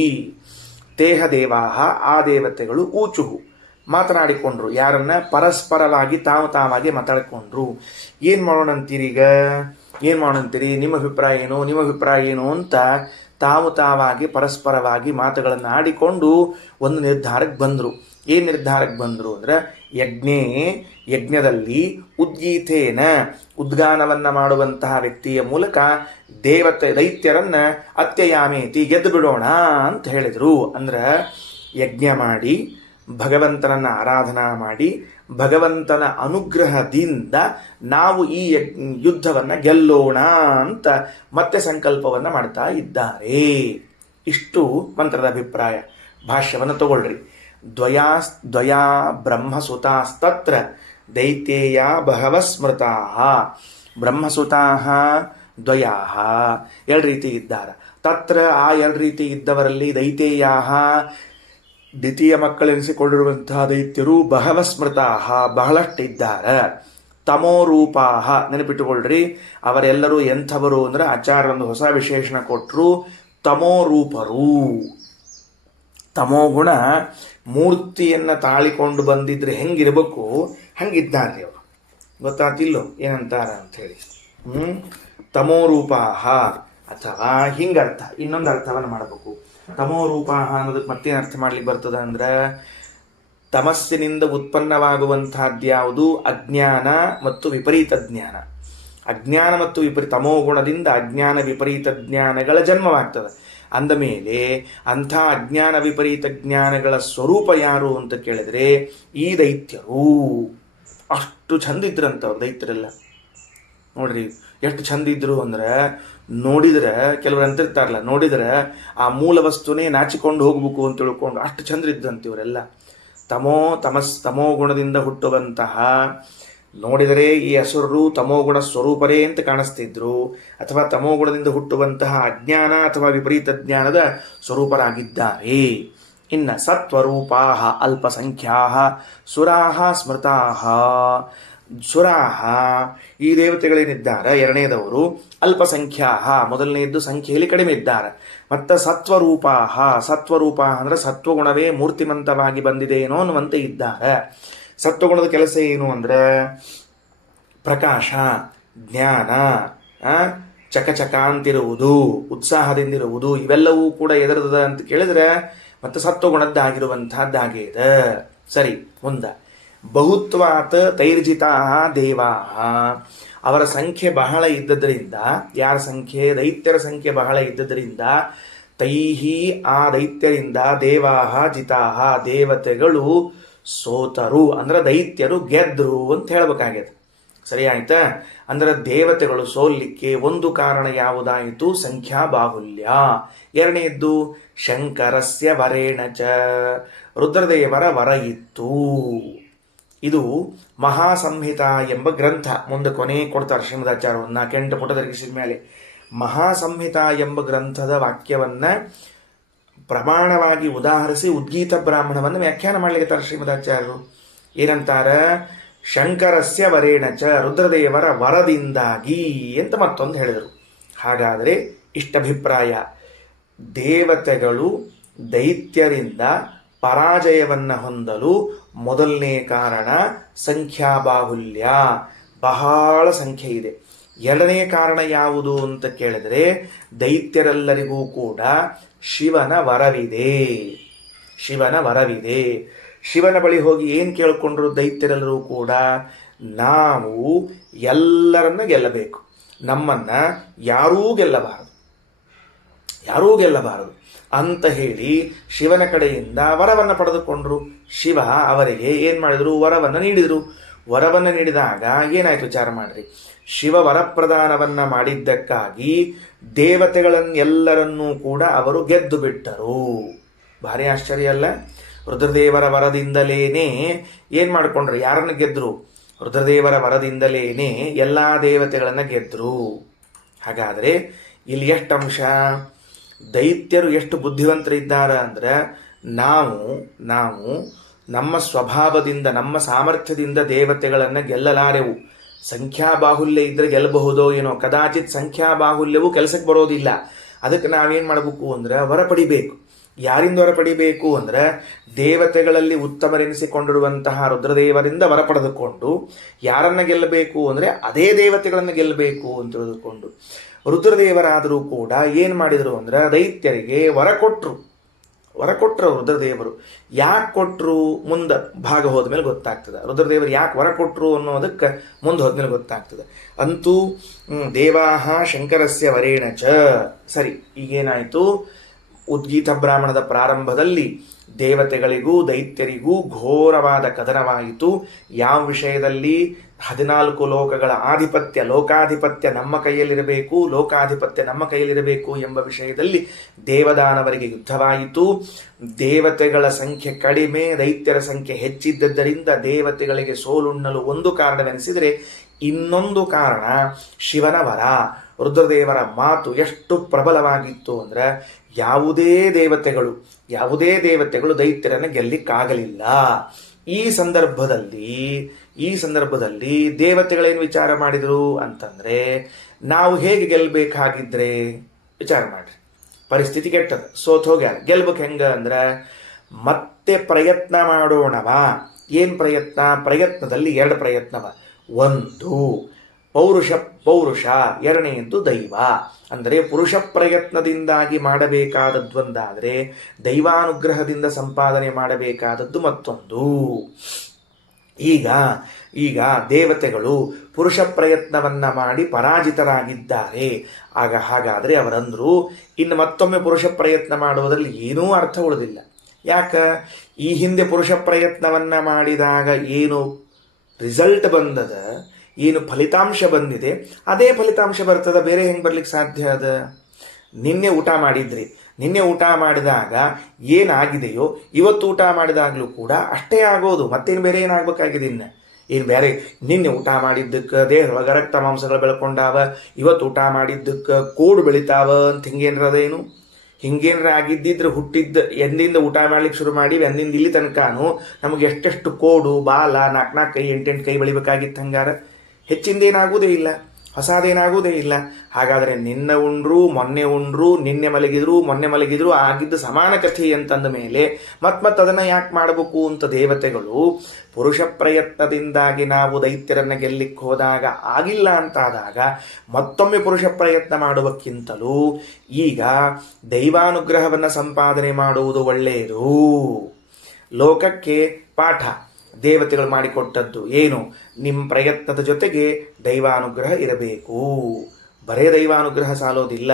ತೇಹ ದೇವಾಹ ಆ ದೇವತೆಗಳು ಊಚುಹು ಮಾತನಾಡಿಕೊಂಡ್ರು. ಯಾರನ್ನ? ಪರಸ್ಪರವಾಗಿ ತಾವಾಗಿ ಮಾತಾಡಿಕೊಂಡ್ರು. ಏನು ಮಾಡೋಣಂತೀರೀಗ? ಏನು ಮಾಡೋಣಂತೀರಿ? ನಿಮ್ಮ ಅಭಿಪ್ರಾಯ ಏನು, ನಿಮ್ಮ ಅಭಿಪ್ರಾಯ ಏನು ಅಂತ ತಾವಾಗಿ ಪರಸ್ಪರವಾಗಿ ಮಾತುಗಳನ್ನು ಆಡಿಕೊಂಡು ಒಂದು ನಿರ್ಧಾರಕ್ಕೆ ಬಂದರು. ಏನು ನಿರ್ಧಾರಕ್ಕೆ ಬಂದರು ಅಂದರೆ, ಯಜ್ಞದಲ್ಲಿ ಉದ್ಗೀತೇನ ಉದ್ಗಾನವನ್ನು ಮಾಡುವಂತಹ ವ್ಯಕ್ತಿಯ ಮೂಲಕ ದೈತ್ಯರನ್ನ ಅತ್ಯಯಾಮೇತಿ ಗೆದ್ದು ಬಿಡೋಣ ಅಂತ ಹೇಳಿದರು. ಅಂದ್ರೆ ಯಜ್ಞ ಮಾಡಿ ಭಗವಂತನನ್ನ ಆರಾಧನಾ ಮಾಡಿ ಭಗವಂತನ ಅನುಗ್ರಹದಿಂದ ನಾವು ಈ ಯುದ್ಧವನ್ನು ಗೆಲ್ಲೋಣ ಅಂತ ಮತ್ತೆ ಸಂಕಲ್ಪವನ್ನು ಮಾಡ್ತಾ ಇದ್ದಾರೆ. ಇಷ್ಟು ಮಂತ್ರದ ಅಭಿಪ್ರಾಯ. ಭಾಷ್ಯವನ್ನು ತಗೊಳ್ರಿ. ದ್ವಯಾ ಬ್ರಹ್ಮಸುತಾಸ್ತತ್ರ ದೈತ್ಯೇಯ ಬಹವ ಸ್ಮೃತಾ. ಬ್ರಹ್ಮಸುತಾ ದ್ವಯಾ ಎರಡು ರೀತಿ ಇದ್ದಾರೆ. ತತ್ರ ಆ ಎರಡು ರೀತಿ ಇದ್ದವರಲ್ಲಿ ದೈತ್ಯೇಯ ದ್ವಿತೀಯ ಮಕ್ಕಳೆನಿಸಿಕೊಂಡಿರುವಂತಹ ದೈತ್ಯರು ಬಹವ ಸ್ಮೃತಾ ಬಹಳಷ್ಟಿದ್ದಾರೆ. ತಮೋರೂಪಾ ನೆನಪಿಟ್ಟುಕೊಳ್ಳ್ರಿ. ಅವರೆಲ್ಲರೂ ಎಂಥವರು ಅಂದರೆ ಆಚಾರ್ಯರೊಂದು ಹೊಸ ವಿಶೇಷಣ ಕೊಟ್ಟರು. ತಮೋರೂಪರು. ತಮೋಗುಣ ಮೂರ್ತಿಯನ್ನು ತಾಳಿಕೊಂಡು ಬಂದಿದ್ರೆ ಹೆಂಗಿರ್ಬೇಕು ಹಂಗಿದ್ದಾರೆ ಅವರು. ಗೊತ್ತಾತಿಲ್ಲೋ ಏನಂತಾರ ಅಂಥೇಳಿ. ತಮೋರೂಪಾ ಅಥವಾ ಹಿಂಗರ್ಥ. ಇನ್ನೊಂದು ಅರ್ಥವನ್ನು ಮಾಡಬೇಕು. ತಮೋರೂಪ ಅನ್ನೋದಕ್ಕೆ ಮತ್ತೇನು ಅರ್ಥ ಮಾಡ್ಲಿಕ್ಕೆ ಬರ್ತದ ಅಂದ್ರೆ, ತಮಸ್ಸಿನಿಂದ ಉತ್ಪನ್ನವಾಗುವಂತಹದ್ದು ಯಾವುದು? ಅಜ್ಞಾನ ಮತ್ತು ವಿಪರೀತ ಜ್ಞಾನ. ಅಜ್ಞಾನ ಮತ್ತು ತಮೋಗುಣದಿಂದ ಅಜ್ಞಾನ ವಿಪರೀತ ಜ್ಞಾನಗಳ ಜನ್ಮವಾಗ್ತದೆ. ಅಂದ ಮೇಲೆ ಅಂಥ ಅಜ್ಞಾನ ವಿಪರೀತ ಜ್ಞಾನಗಳ ಸ್ವರೂಪ ಯಾರು ಅಂತ ಕೇಳಿದ್ರೆ ಈ ದೈತ್ಯರು. ಅಷ್ಟು ಚಂದಿದ್ರಂಥವ್ರು ದೈತ್ಯರೆಲ್ಲ. ನೋಡ್ರಿ ಎಷ್ಟು ಚಂದ ಇದ್ರು ಅಂದ್ರೆ, ನೋಡಿದ್ರೆ ಕೆಲವರು ಅಂತಿರ್ತಾರಲ್ಲ, ನೋಡಿದ್ರೆ ಆ ಮೂಲ ವಸ್ತುನೇ ನಾಚಿಕೊಂಡು ಹೋಗ್ಬೇಕು ಅಂತ ತಿಳ್ಕೊಂಡು ಅಷ್ಟು ಚಂದ್ರ ಇದ್ದಂತೆ ಇವರೆಲ್ಲ. ತಮೋ ಗುಣದಿಂದ ಹುಟ್ಟುವಂತಹ, ನೋಡಿದರೆ ಈ ಅಸುರರು ತಮೋಗುಣ ಸ್ವರೂಪರೇ ಅಂತ ಕಾಣಿಸ್ತಿದ್ರು, ಅಥವಾ ತಮೋಗುಣದಿಂದ ಹುಟ್ಟುವಂತಹ ಅಜ್ಞಾನ ಅಥವಾ ವಿಪರೀತ ಜ್ಞಾನದ ಸ್ವರೂಪರಾಗಿದ್ದಾರೆ. ಇನ್ನು ಸತ್ವರೂಪಾ ಅಲ್ಪಸಂಖ್ಯಾ ಸುರಾಹ ಸ್ಮೃತಾ. ಸುರಾಹ ಈ ದೇವತೆಗಳೇನಿದ್ದಾರೆ ಎರಡನೇದವರು ಅಲ್ಪಸಂಖ್ಯಾ, ಮೊದಲನೆಯದ್ದು ಸಂಖ್ಯೆಯಲ್ಲಿ ಕಡಿಮೆ ಇದ್ದಾರೆ. ಮತ್ತು ಸತ್ವರೂಪ ಅಂದರೆ ಸತ್ವಗುಣವೇ ಮೂರ್ತಿಮಂತವಾಗಿ ಬಂದಿದೆ ಏನೋ ಅನ್ನುವಂತೆ ಇದ್ದಾರೆ. ಸತ್ವಗುಣದ ಕೆಲಸ ಏನು ಅಂದರೆ ಪ್ರಕಾಶ, ಜ್ಞಾನ, ಚಕಚಕ ಅಂತಿರುವುದು, ಉತ್ಸಾಹದಿಂದಿರುವುದು, ಇವೆಲ್ಲವೂ ಕೂಡ ಎದರದ ಅಂತ ಕೇಳಿದ್ರೆ ಮತ್ತು ಸತ್ವಗುಣದ್ದಾಗಿರುವಂತಹದ್ದಾಗಿದೆ. ಸರಿ, ಮುಂದೆ ಬಹುತ್ವಾತ್ ತೈರ್ಜಿತಾ ದೇವಾ. ಅವರ ಸಂಖ್ಯೆ ಬಹಳ ಇದ್ದದರಿಂದ, ಯಾರ ಸಂಖ್ಯೆ? ದೈತ್ಯರ ಸಂಖ್ಯೆ ಬಹಳ ಇದ್ದದರಿಂದ ತೈಹಿ ಆ ದೈತ್ಯರಿಂದ ದೇವಾಹ ಜಿತಾಹ ದೇವತೆಗಳು ಸೋತರು. ಅಂದ್ರೆ ದೈತ್ಯರು ಗೆದ್ರು ಅಂತ ಹೇಳ್ಬೇಕಾಗ್ಯದ. ಸರಿ ಆಯ್ತಾ? ಅಂದ್ರೆ ದೇವತೆಗಳು ಸೋಲಿಕ್ಕೆ ಒಂದು ಕಾರಣ ಯಾವುದಾಯಿತು? ಸಂಖ್ಯಾ ಬಾಹುಲ್ಯ. ಎರಡನೇದ್ದು ಶಂಕರಸ್ಯ ವರೇಣಚ, ರುದ್ರದೇವರ ವರ ಇತ್ತು. ಇದು ಮಹಾಸಂಹಿತ ಎಂಬ ಗ್ರಂಥ. ಮುಂದೆ ಕೊನೆ ಕೊಡ್ತಾರೆ ಶ್ರೀಮದಾಚಾರ್ಯ 4-8 ಪುಟ ತಿರುಗಿಸಿದ ಮೇಲೆ. ಮಹಾಸಂಹಿತ ಎಂಬ ಗ್ರಂಥದ ವಾಕ್ಯವನ್ನ ಪ್ರಮಾಣವಾಗಿ ಉದಾಹರಿಸಿ ಉದ್ಗೀತ ಬ್ರಾಹ್ಮಣವನ್ನು ವ್ಯಾಖ್ಯಾನ ಮಾಡಲಿಕ್ಕೆ ಶ್ರೀಮದಾಚಾರ್ಯರು ಏನಂತಾರ? ಶಂಕರಸ್ಯ ವರೇಣಚ, ರುದ್ರದೇವರ ವರದಿಂದಾಗಿ ಅಂತ ಮತ್ತೊಂದು ಹೇಳಿದರು. ಹಾಗಾದರೆ ಇಷ್ಟಭಿಪ್ರಾಯ, ದೇವತೆಗಳು ದೈತ್ಯರಿಂದ ಪರಾಜಯವನ್ನು ಹೊಂದಲು ಮೊದಲನೇ ಕಾರಣ ಸಂಖ್ಯಾಬಾಹುಲ್ಯ, ಬಹಳ ಸಂಖ್ಯೆ ಇದೆ. ಎರಡನೇ ಕಾರಣ ಯಾವುದು ಅಂತ ಕೇಳಿದರೆ ದೈತ್ಯರೆಲ್ಲರಿಗೂ ಕೂಡ ಶಿವನ ವರವಿದೆ. ಶಿವನ ಬಳಿ ಹೋಗಿ ಏನು ಕೇಳಿಕೊಂಡ್ರು ದೈತ್ಯರೆಲ್ಲರೂ ಕೂಡ? ನಾವು ಎಲ್ಲರನ್ನ ಗೆಲ್ಲಬೇಕು, ನಮ್ಮನ್ನ ಯಾರೂ ಗೆಲ್ಲಬಾರದು ಅಂತ ಹೇಳಿ ಶಿವನ ಕಡೆಯಿಂದ ವರವನ್ನು ಪಡೆದುಕೊಂಡ್ರು. ಶಿವ ಅವರಿಗೆ ಏನು ಮಾಡಿದ್ರು? ವರವನ್ನು ನೀಡಿದರು. ವರವನ್ನು ನೀಡಿದಾಗ ಏನಾಯ್ತು ವಿಚಾರ ಮಾಡ್ರಿ. ಶಿವ ವರಪ್ರದಾನವನ್ನ ಮಾಡಿದ್ದಕ್ಕಾಗಿ ದೇವತೆಗಳನ್ನೆಲ್ಲರನ್ನೂ ಕೂಡ ಅವರು ಗೆದ್ದು ಬಿಟ್ಟರು. ಭಾರಿ ಆಶ್ಚರ್ಯ ಅಲ್ಲ? ರುದ್ರದೇವರ ವರದಿಂದಲೇನೆ ಏನ್ ಮಾಡ್ಕೊಂಡ್ರು? ಯಾರನ್ನು ಗೆದ್ರು? ರುದ್ರದೇವರ ವರದಿಂದಲೇನೆ ಎಲ್ಲಾ ದೇವತೆಗಳನ್ನ ಗೆದ್ರು. ಹಾಗಾದ್ರೆ ಇಲ್ಲಿ ಎಷ್ಟು ಅಂಶ? ದೈತ್ಯರು ಎಷ್ಟು ಬುದ್ಧಿವಂತರಿದ್ದಾರೆ ಅಂದ್ರೆ, ನಾವು ನಮ್ಮ ಸ್ವಭಾವದಿಂದ ನಮ್ಮ ಸಾಮರ್ಥ್ಯದಿಂದ ದೇವತೆಗಳನ್ನು ಗೆಲ್ಲಲಾರೆವು. ಸಂಖ್ಯಾಬಾಹುಲ್ಯ ಇದ್ರೆ ಗೆಲ್ಲಬಹುದೋ ಏನೋ, ಕದಾಚಿತ್ ಸಂಖ್ಯಾಬಾಹುಲ್ಯವು ಕೆಲಸಕ್ಕೆ ಬರೋದಿಲ್ಲ. ಅದಕ್ಕೆ ನಾವೇನು ಮಾಡಬೇಕು ಅಂದ್ರೆ ವರ ಪಡಿಬೇಕು. ಯಾರಿಂದ ವರ ಪಡಿಬೇಕು ಅಂದ್ರೆ ದೇವತೆಗಳಲ್ಲಿ ಉತ್ತಮರೆನಿಸಿಕೊಂಡಿರುವಂತಹ ರುದ್ರದೇವರಿಂದ ವರ ಪಡೆದುಕೊಂಡು ಯಾರನ್ನ ಗೆಲ್ಲಬೇಕು ಅಂದ್ರೆ ಅದೇ ದೇವತೆಗಳನ್ನು ಗೆಲ್ಲಬೇಕು ಅಂತ ತಿಳಿದುಕೊಂಡು ರುದ್ರದೇವರಾದರೂ ಕೂಡ ಏನು ಮಾಡಿದರು ಅಂದ್ರೆ ದೈತ್ಯರಿಗೆ ವರ ಕೊಟ್ಟರು ರುದ್ರದೇವರು. ಯಾಕೆ ಕೊಟ್ಟರು ಮುಂದೆ ಭಾಗ ಹೋದ್ಮೇಲೆ ಗೊತ್ತಾಗ್ತದೆ. ರುದ್ರದೇವರು ಯಾಕೆ ವರ ಕೊಟ್ಟರು ಅನ್ನೋದಕ್ಕೆ ಮುಂದೆ ಹೋದ್ಮೇಲೆ ಗೊತ್ತಾಗ್ತದೆ. ಅಂತೂ ದೇವಾಹ ಶಂಕರಸ್ಯ ವರೇಣ ಚ. ಸರಿ, ಈಗೇನಾಯಿತು, ಉದ್ಗೀತ ಬ್ರಾಹ್ಮಣದ ಪ್ರಾರಂಭದಲ್ಲಿ ದೇವತೆಗಳಿಗೂ ದೈತ್ಯರಿಗೂ ಘೋರವಾದ ಕದನವಾಯಿತು. ಯಾವ ವಿಷಯದಲ್ಲಿ? 14 ಲೋಕಗಳ ಆಧಿಪತ್ಯ, ಲೋಕಾಧಿಪತ್ಯ ನಮ್ಮ ಕೈಯಲ್ಲಿರಬೇಕು, ಲೋಕಾಧಿಪತ್ಯ ನಮ್ಮ ಕೈಯಲ್ಲಿರಬೇಕು ಎಂಬ ವಿಷಯದಲ್ಲಿ ದೇವದಾನವರಿಗೆ ಯುದ್ಧವಾಯಿತು. ದೇವತೆಗಳ ಸಂಖ್ಯೆ ಕಡಿಮೆ, ದೈತ್ಯರ ಸಂಖ್ಯೆ ಹೆಚ್ಚಿದ್ದರಿಂದ ದೇವತೆಗಳಿಗೆ ಸೋಲುಣ್ಣಲು ಒಂದು ಕಾರಣವೆನಿಸಿದರೆ ಇನ್ನೊಂದು ಕಾರಣ ಶಿವನ ವರ. ರುದ್ರದೇವರ ಮಾತು ಎಷ್ಟು ಪ್ರಬಲವಾಗಿತ್ತು ಅಂದ್ರೆ ಯಾವುದೇ ದೇವತೆಗಳು ದೈತ್ಯರನ್ನು ಗೆಲ್ಲಿಕ್ಕಾಗಲಿಲ್ಲ. ಈ ಸಂದರ್ಭದಲ್ಲಿ ದೇವತೆಗಳೇನು ವಿಚಾರ ಮಾಡಿದರು ಅಂತಂದ್ರೆ, ನಾವು ಹೇಗೆ ಗೆಲ್ಲಬೇಕಾಗಿದ್ರೆ ವಿಚಾರ ಮಾಡ್ರಿ, ಪರಿಸ್ಥಿತಿ ಕೆಟ್ಟದ, ಸೋತ್ ಹೋಗ್ಯಾರ, ಗೆಲ್ಬೇಕು ಹೆಂಗ ಅಂದ್ರೆ ಮತ್ತೆ ಪ್ರಯತ್ನ ಮಾಡೋಣವಾ? ಏನ್ ಪ್ರಯತ್ನ? ಪ್ರಯತ್ನದಲ್ಲಿ 2 ಪ್ರಯತ್ನವ. ಒಂದು ಪೌರುಷ, ಎರಡನೆಯದ್ದು ದೈವ. ಅಂದರೆ ಪುರುಷ ಪ್ರಯತ್ನದಿಂದಾಗಿ ಮಾಡಬೇಕಾದದ್ದೊಂದಾದರೆ ದೈವಾನುಗ್ರಹದಿಂದ ಸಂಪಾದನೆ ಮಾಡಬೇಕಾದದ್ದು ಮತ್ತೊಂದು. ಈಗ ದೇವತೆಗಳು ಪುರುಷ ಪ್ರಯತ್ನವನ್ನ ಮಾಡಿ ಪರಾಜಿತರಾಗಿದ್ದಾರೆ. ಹಾಗಾದರೆ ಅವರಂದ್ರು ಇನ್ನು ಮತ್ತೊಮ್ಮೆ ಪುರುಷ ಪ್ರಯತ್ನ ಮಾಡುವುದರಲ್ಲಿ ಏನೂ ಅರ್ಥ ಉಳಿದಿಲ್ಲ. ಯಾಕ? ಈ ಹಿಂದೆ ಪುರುಷ ಪ್ರಯತ್ನವನ್ನ ಮಾಡಿದಾಗ ಏನು ರಿಸಲ್ಟ್ ಬಂದದ, ಏನು ಫಲಿತಾಂಶ ಬಂದಿದೆ, ಅದೇ ಫಲಿತಾಂಶ ಬರ್ತದ. ಬೇರೆ ಹೆಂಗೆ ಬರ್ಲಿಕ್ಕೆ ಸಾಧ್ಯ ಅದ? ನಿನ್ನೆ ಊಟ ಮಾಡಿದಾಗ ಏನಾಗಿದೆಯೋ ಇವತ್ತು ಊಟ ಮಾಡಿದಾಗಲೂ ಕೂಡ ಅಷ್ಟೇ ಆಗೋದು. ಮತ್ತೇನು ಬೇರೆ ಏನಾಗಬೇಕಾಗಿದೆ? ಏನು ಬೇರೆ ನಿನ್ನೆ ಊಟ ಮಾಡಿದ್ದಕ್ಕೆ ದೇಹದೊಳಗೆ ರಕ್ತ ಮಾಂಸಗಳು ಬೆಳ್ಕೊಂಡಾವ, ಇವತ್ತು ಊಟ ಮಾಡಿದ್ದಕ್ಕೆ ಕೋಡು ಬೆಳಿತಾವ ಅಂತ ಹಿಂಗೇನ್ರ ಆಗಿದ್ದಿದ್ರೆ ಹುಟ್ಟಿದ್ದ ಎಂದಿಂದ ಊಟ ಮಾಡ್ಲಿಕ್ಕೆ ಶುರು ಮಾಡಿ ಎಂದಿಂದ ಇಲ್ಲಿ ತನಕನೂ ನಮಗೆ ಎಷ್ಟೆಷ್ಟು ಕೋಡು, ಬಾಲ, 4 ಕೈ, 8 ಕೈ ಬೆಳಿಬೇಕಾಗಿತ್ತು. ಹಂಗಾರ ಹೆಚ್ಚಿಂದೇನಾಗುವುದೇ ಇಲ್ಲ, ಹೊಸದೇನಾಗುವುದೇ ಇಲ್ಲ. ಹಾಗಾದರೆ ನಿನ್ನೆ ಉಂಡ್ರು ಮೊನ್ನೆ ಉಂಡ್ರು, ನಿನ್ನೆ ಮಲಗಿದ್ರು ಆಗಿದ್ದು ಸಮಾನ ಕಥೆ ಅಂತಂದ ಮೇಲೆ ಮತ್ ಅದನ್ನು ಯಾಕೆ ಮಾಡಬೇಕು ಅಂತ ದೇವತೆಗಳು ಪುರುಷ ಪ್ರಯತ್ನದಿಂದಾಗಿ ನಾವು ದೈತ್ಯರನ್ನ ಗೆಲ್ಲಿಕ್ಕೆ ಹೋದಾಗ ಆಗಿಲ್ಲ ಅಂತಾದಾಗ ಮತ್ತೊಮ್ಮೆ ಪುರುಷ ಪ್ರಯತ್ನ ಮಾಡುವಕ್ಕಿಂತಲೂ ಈಗ ದೈವಾನುಗ್ರಹವನ್ನು ಸಂಪಾದನೆ ಮಾಡುವುದು ಒಳ್ಳೆಯದು. ಲೋಕಕ್ಕೆ ಪಾಠ ದೇವತೆಗಳು ಮಾಡಿಕೊಟ್ಟದ್ದು ಏನು? ನಿಮ್ಮ ಪ್ರಯತ್ನದ ಜೊತೆಗೆ ದೈವಾನುಗ್ರಹ ಇರಬೇಕು. ಬರೇ ದೈವಾನುಗ್ರಹ ಸಾಲೋದಿಲ್ಲ,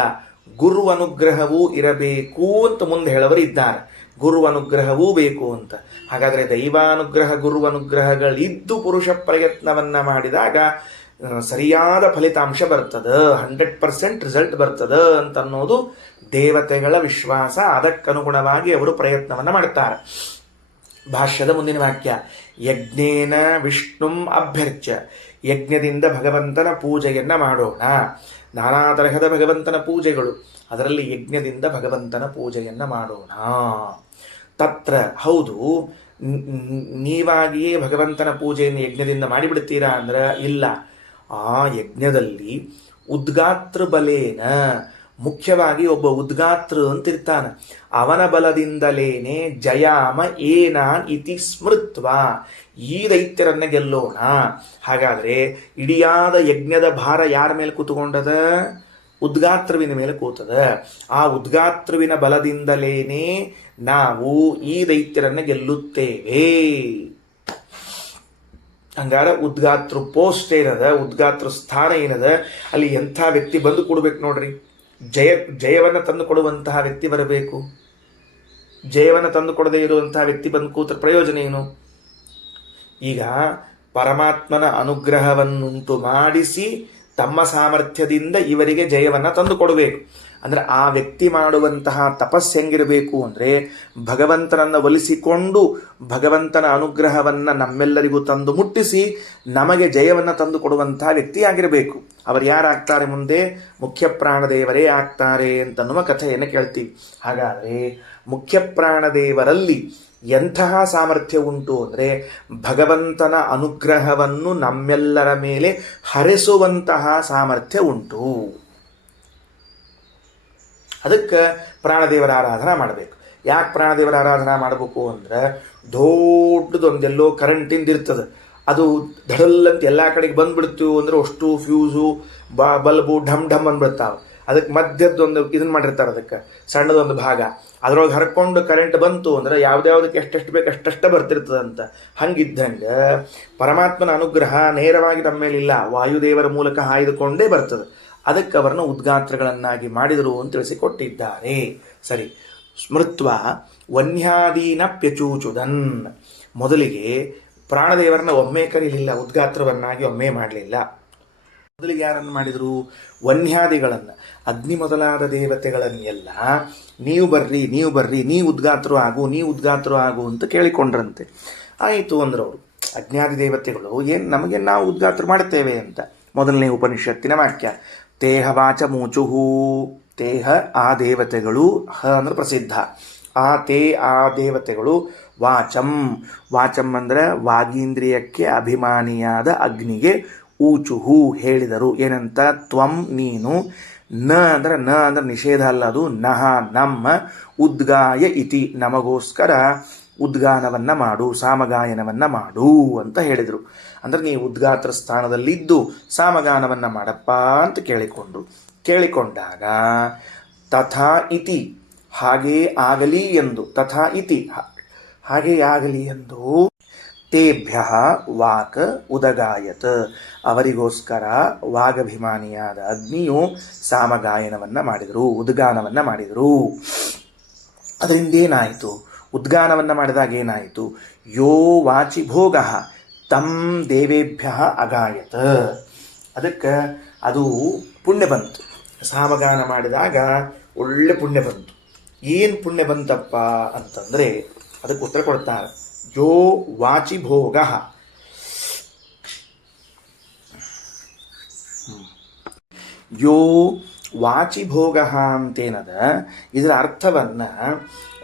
ಗುರು ಅನುಗ್ರಹವೂ ಇರಬೇಕು ಅಂತ ಮುಂದೆ ಹೇಳವರು ಇದ್ದಾರೆ. ಗುರು ಅನುಗ್ರಹವೂ ಬೇಕು ಅಂತ. ಹಾಗಾದರೆ ದೈವಾನುಗ್ರಹ, ಗುರು ಅನುಗ್ರಹಗಳಿದ್ದು ಪುರುಷ ಪ್ರಯತ್ನವನ್ನ ಮಾಡಿದಾಗ ಸರಿಯಾದ ಫಲಿತಾಂಶ ಬರ್ತದ, 100% ರಿಸಲ್ಟ್ ಬರ್ತದ ಅಂತನ್ನೋದು ದೇವತೆಗಳ ವಿಶ್ವಾಸ. ಅದಕ್ಕನುಗುಣವಾಗಿ ಅವರು ಪ್ರಯತ್ನವನ್ನ ಮಾಡ್ತಾರೆ. ಭಾಷ್ಯದ ಮುಂದಿನ ವಾಕ್ಯ, ಯಜ್ಞೇನ ವಿಷ್ಣುಂ ಅಭ್ಯರ್ಚ್ಯ. ಯಜ್ಞದಿಂದ ಭಗವಂತನ ಪೂಜೆಯನ್ನ ಮಾಡೋಣ. ನಾನಾ ತರಹದ ಭಗವಂತನ ಪೂಜೆಗಳು, ಅದರಲ್ಲಿ ಯಜ್ಞದಿಂದ ಭಗವಂತನ ಪೂಜೆಯನ್ನ ಮಾಡೋಣ. ತತ್ರ, ಹೌದು, ನೀವಾಗಿಯೇ ಭಗವಂತನ ಪೂಜೆಯನ್ನು ಯಜ್ಞದಿಂದ ಮಾಡಿಬಿಡ್ತೀರಾ ಅಂದ್ರೆ ಇಲ್ಲ. ಆ ಯಜ್ಞದಲ್ಲಿ ಉದ್ಗಾತ್ರ ಬಲೇನ, ಮುಖ್ಯವಾಗಿ ಒಬ್ಬ ಉದ್ಗಾತ್ರ ಅಂತಿರ್ತಾನ, ಅವನ ಬಲದಿಂದಲೇನೆ ಜಯಾಮ ಏನಾನ್ ಇತಿ ಸ್ಮೃತ್ವ, ಈ ದೈತ್ಯರನ್ನ ಗೆಲ್ಲೋಣ. ಹಾಗಾದ್ರೆ ಇಡಿಯಾದ ಯಜ್ಞದ ಭಾರ ಯಾರ ಮೇಲೆ ಕೂತುಕೊಂಡದ? ಉದ್ಗಾತ್ರವಿನ ಮೇಲೆ ಕೂತದ. ಆ ಉದ್ಗಾತ್ರವಿನ ಬಲದಿಂದಲೇನೆ ನಾವು ಈ ದೈತ್ಯರನ್ನ ಗೆಲ್ಲುತ್ತೇವೆ. ಹಂಗಾರ ಉದ್ಗಾತ್ರ ಪೋಸ್ಟ್ ಏನದ, ಉದ್ಗಾತ್ರ ಸ್ಥಾನ ಏನದ, ಅಲ್ಲಿ ಎಂಥ ವ್ಯಕ್ತಿ ಬಂದು ಕೊಡ್ಬೇಕು ನೋಡ್ರಿ. ಜಯವನ್ನು ತಂದು ಕೊಡುವಂತಹ ವ್ಯಕ್ತಿ ಬರಬೇಕು. ಜಯವನ್ನು ತಂದು ಕೊಡದೇ ಇರುವಂತಹ ವ್ಯಕ್ತಿ ಬಂದು ಕೂತ್ರ ಪ್ರಯೋಜನ ಏನು? ಈಗ ಪರಮಾತ್ಮನ ಅನುಗ್ರಹವನ್ನುಂಟು ಮಾಡಿಸಿ ತಮ್ಮ ಸಾಮರ್ಥ್ಯದಿಂದ ಇವರಿಗೆ ಜಯವನ್ನು ತಂದು ಕೊಡಬೇಕು. ಅಂದರೆ ಆ ವ್ಯಕ್ತಿ ಮಾಡುವಂತಹ ತಪಸ್ಸು ಹೆಂಗಿರಬೇಕು ಅಂದರೆ ಭಗವಂತನನ್ನು ಒಲಿಸಿಕೊಂಡು ಭಗವಂತನ ಅನುಗ್ರಹವನ್ನು ನಮ್ಮೆಲ್ಲರಿಗೂ ತಂದು ಮುಟ್ಟಿಸಿ ನಮಗೆ ಜಯವನ್ನು ತಂದು ಕೊಡುವಂತಹ ವ್ಯಕ್ತಿಯಾಗಿರಬೇಕು. ಅವರು ಯಾರಾಗ್ತಾರೆ ಮುಂದೆ? ಮುಖ್ಯ ಪ್ರಾಣದೇವರೇ ಆಗ್ತಾರೆ ಅಂತನ್ನುವ ಕಥೆಯನ್ನು ಕೇಳ್ತೀವಿ. ಹಾಗಾದರೆ ಮುಖ್ಯ ಪ್ರಾಣದೇವರಲ್ಲಿ ಎಂತಹ ಸಾಮರ್ಥ್ಯ ಉಂಟು ಅಂದರೆ ಭಗವಂತನ ಅನುಗ್ರಹವನ್ನು ನಮ್ಮೆಲ್ಲರ ಮೇಲೆ ಹರಿಸುವಂತಹ ಸಾಮರ್ಥ್ಯ ಉಂಟು. ಅದಕ್ಕೆ ಪ್ರಾಣದೇವರ ಆರಾಧನಾ ಮಾಡಬೇಕು. ಯಾಕೆ ಪ್ರಾಣದೇವರ ಆರಾಧನಾ ಮಾಡಬೇಕು ಅಂದ್ರೆ ದೊಡ್ಡದೊಂದೆಲ್ಲೋ ಕರೆಂಟಿಂದ ಇರ್ತದೆ, ಅದು ಧಡಲ್ಲಂತ ಎಲ್ಲ ಕಡೆಗೆ ಬಂದ್ಬಿಡ್ತು ಅಂದರೆ ಅಷ್ಟು ಫ್ಯೂಸು ಬಲ್ಬು ಢಮ್ ಢಮ್ ಅಂದ್ಬಿಡ್ತಾವೆ. ಅದಕ್ಕೆ ಮಧ್ಯದೊಂದು ಇದನ್ನು ಮಾಡಿರ್ತಾರೆ, ಅದಕ್ಕೆ ಸಣ್ಣದೊಂದು ಭಾಗ ಅದರೊಳಗೆ ಹರ್ಕೊಂಡು ಕರೆಂಟ್ ಬಂತು ಅಂದರೆ ಯಾವುದ್ಯಾವುದಕ್ಕೆ ಎಷ್ಟೆಷ್ಟು ಬೇಕು ಅಷ್ಟಷ್ಟೇ ಬರ್ತಿರ್ತದಂತ. ಹಂಗಿದ್ದಂಗೆ ಪರಮಾತ್ಮನ ಅನುಗ್ರಹ ನೇರವಾಗಿ ನಮ್ಮ ಮೇಲಿಲ್ಲ, ವಾಯುದೇವರ ಮೂಲಕ ಹಾಯ್ದುಕೊಂಡೇ ಬರ್ತದೆ. ಅದಕ್ಕೆ ಅವರನ್ನು ಉದ್ಗಾತ್ರಗಳನ್ನಾಗಿ ಮಾಡಿದರು ಅಂತ ತಿಳಿಸಿಕೊಟ್ಟಿದ್ದಾರೆ. ಸರಿ, ಸ್ಮೃತ್ವ ವನ್ಯಾದೀನ ಪ್ಯಚೂಚುದನ್. ಮೊದಲಿಗೆ ಪ್ರಾಣದೇವರನ್ನ ಒಮ್ಮೆ ಕರೀಲಿಲ್ಲ, ಉದ್ಗಾತ್ರವನ್ನಾಗಿ ಒಮ್ಮೆ ಮಾಡಲಿಲ್ಲ. ಮೊದಲಿಗೆ ಯಾರನ್ನು ಮಾಡಿದರು? ವನ್ಯಾದಿಗಳನ್ನು, ಅಗ್ನಿ ಮೊದಲಾದ ದೇವತೆಗಳನ್ನೆಲ್ಲ ನೀವು ಬರ್ರಿ ನೀವು ಬರ್ರಿ, ನೀವು ಉದ್ಗಾತರು ಆಗು ನೀವು ಉದ್ಗಾತರು ಆಗು ಅಂತ ಕೇಳಿಕೊಂಡ್ರಂತೆ. ಆಯಿತು ಅಂದರು ಅವರು. ಅಜ್ಞಾದಿ ದೇವತೆಗಳು ಏನು ನಮಗೆ ನಾವು ಉದ್ಗಾತ್ರ ಮಾಡ್ತೇವೆ ಅಂತ. ಮೊದಲನೇ ಉಪನಿಷತ್ತಿನ ವಾಕ್ಯ, ತೇಹ ವಾಚ ಮೂಚುಹು. ತೇಹ ಆ ದೇವತೆಗಳು, ಹ ಅಂದ್ರೆ ಪ್ರಸಿದ್ಧ, ಆ ದೇವತೆಗಳು ವಾಚಂ. ವಾಚಂ ಅಂದರೆ ವಾಗೀಂದ್ರಿಯಕ್ಕೆ ಅಭಿಮಾನಿಯಾದ ಅಗ್ನಿಗೆ ಊಚುಹು ಹೇಳಿದರು. ಏನಂತ? ತ್ವಂ ನೀನು, ನ ಅಂದ್ರೆ ನಿಷೇಧ ಅಲ್ಲ, ಅದು ನಹ ನಮ್ಮ, ಉದ್ಗಾಯ ಇತಿ ನಮಗೋಸ್ಕರ ಉದ್ಗಾನವನ್ನು ಮಾಡು, ಸಾಮಗಾಯನವನ್ನು ಮಾಡು ಅಂತ ಹೇಳಿದರು. ಅಂದರೆ ನೀವು ಉದ್ಗಾತ್ರ ಸ್ಥಾನದಲ್ಲಿದ್ದು ಸಾಮಗಾನವನ್ನು ಮಾಡಪ್ಪ ಅಂತ ಕೇಳಿಕೊಂಡಾಗ ತಥಾ ಇತಿ ಹಾಗೇ ಆಗಲಿ ಎಂದು, ತಥಾ ಇತಿ ಹಾಗೇ ಆಗಲಿ ಎಂದು ತೇಭ್ಯ ವಾಕ್ ಉದಗಾಯತ ಅವರಿಗೋಸ್ಕರ ವಾಗಭಿಮಾನಿಯಾದ ಅಗ್ನಿಯು ಸಾಮಗಾಯನವನ್ನು ಮಾಡಿದರು, ಉದ್ಗಾನವನ್ನು ಮಾಡಿದರು. ಅದರಿಂದ ಏನಾಯಿತು? ಉದ್ಗಾನವನ್ನು ಮಾಡಿದಾಗ ಏನಾಯಿತು? ಯೋ ವಾಚಿ ಭೋಗ ತಂ ದೇವೇಭ್ಯ ಅಗಾಯತ. ಅದಕ್ಕೆ ಅದು ಪುಣ್ಯ ಬಂತು. ಸಾಮಗಾನ ಮಾಡಿದಾಗ ಒಳ್ಳೆ ಪುಣ್ಯ ಬಂತು. ಏನು ಪುಣ್ಯ ಬಂತಪ್ಪ ಅಂತಂದರೆ ಅದಕ್ಕೆ ಉತ್ತರ ಕೊಡ್ತಾರೆ. ಯೋ ವಾಚಿ ಭೋಗ, ಯೋ ವಾಚಿ ಭೋಗ ಅಂತೇನದ, ಇದರ ಅರ್ಥವನ್ನು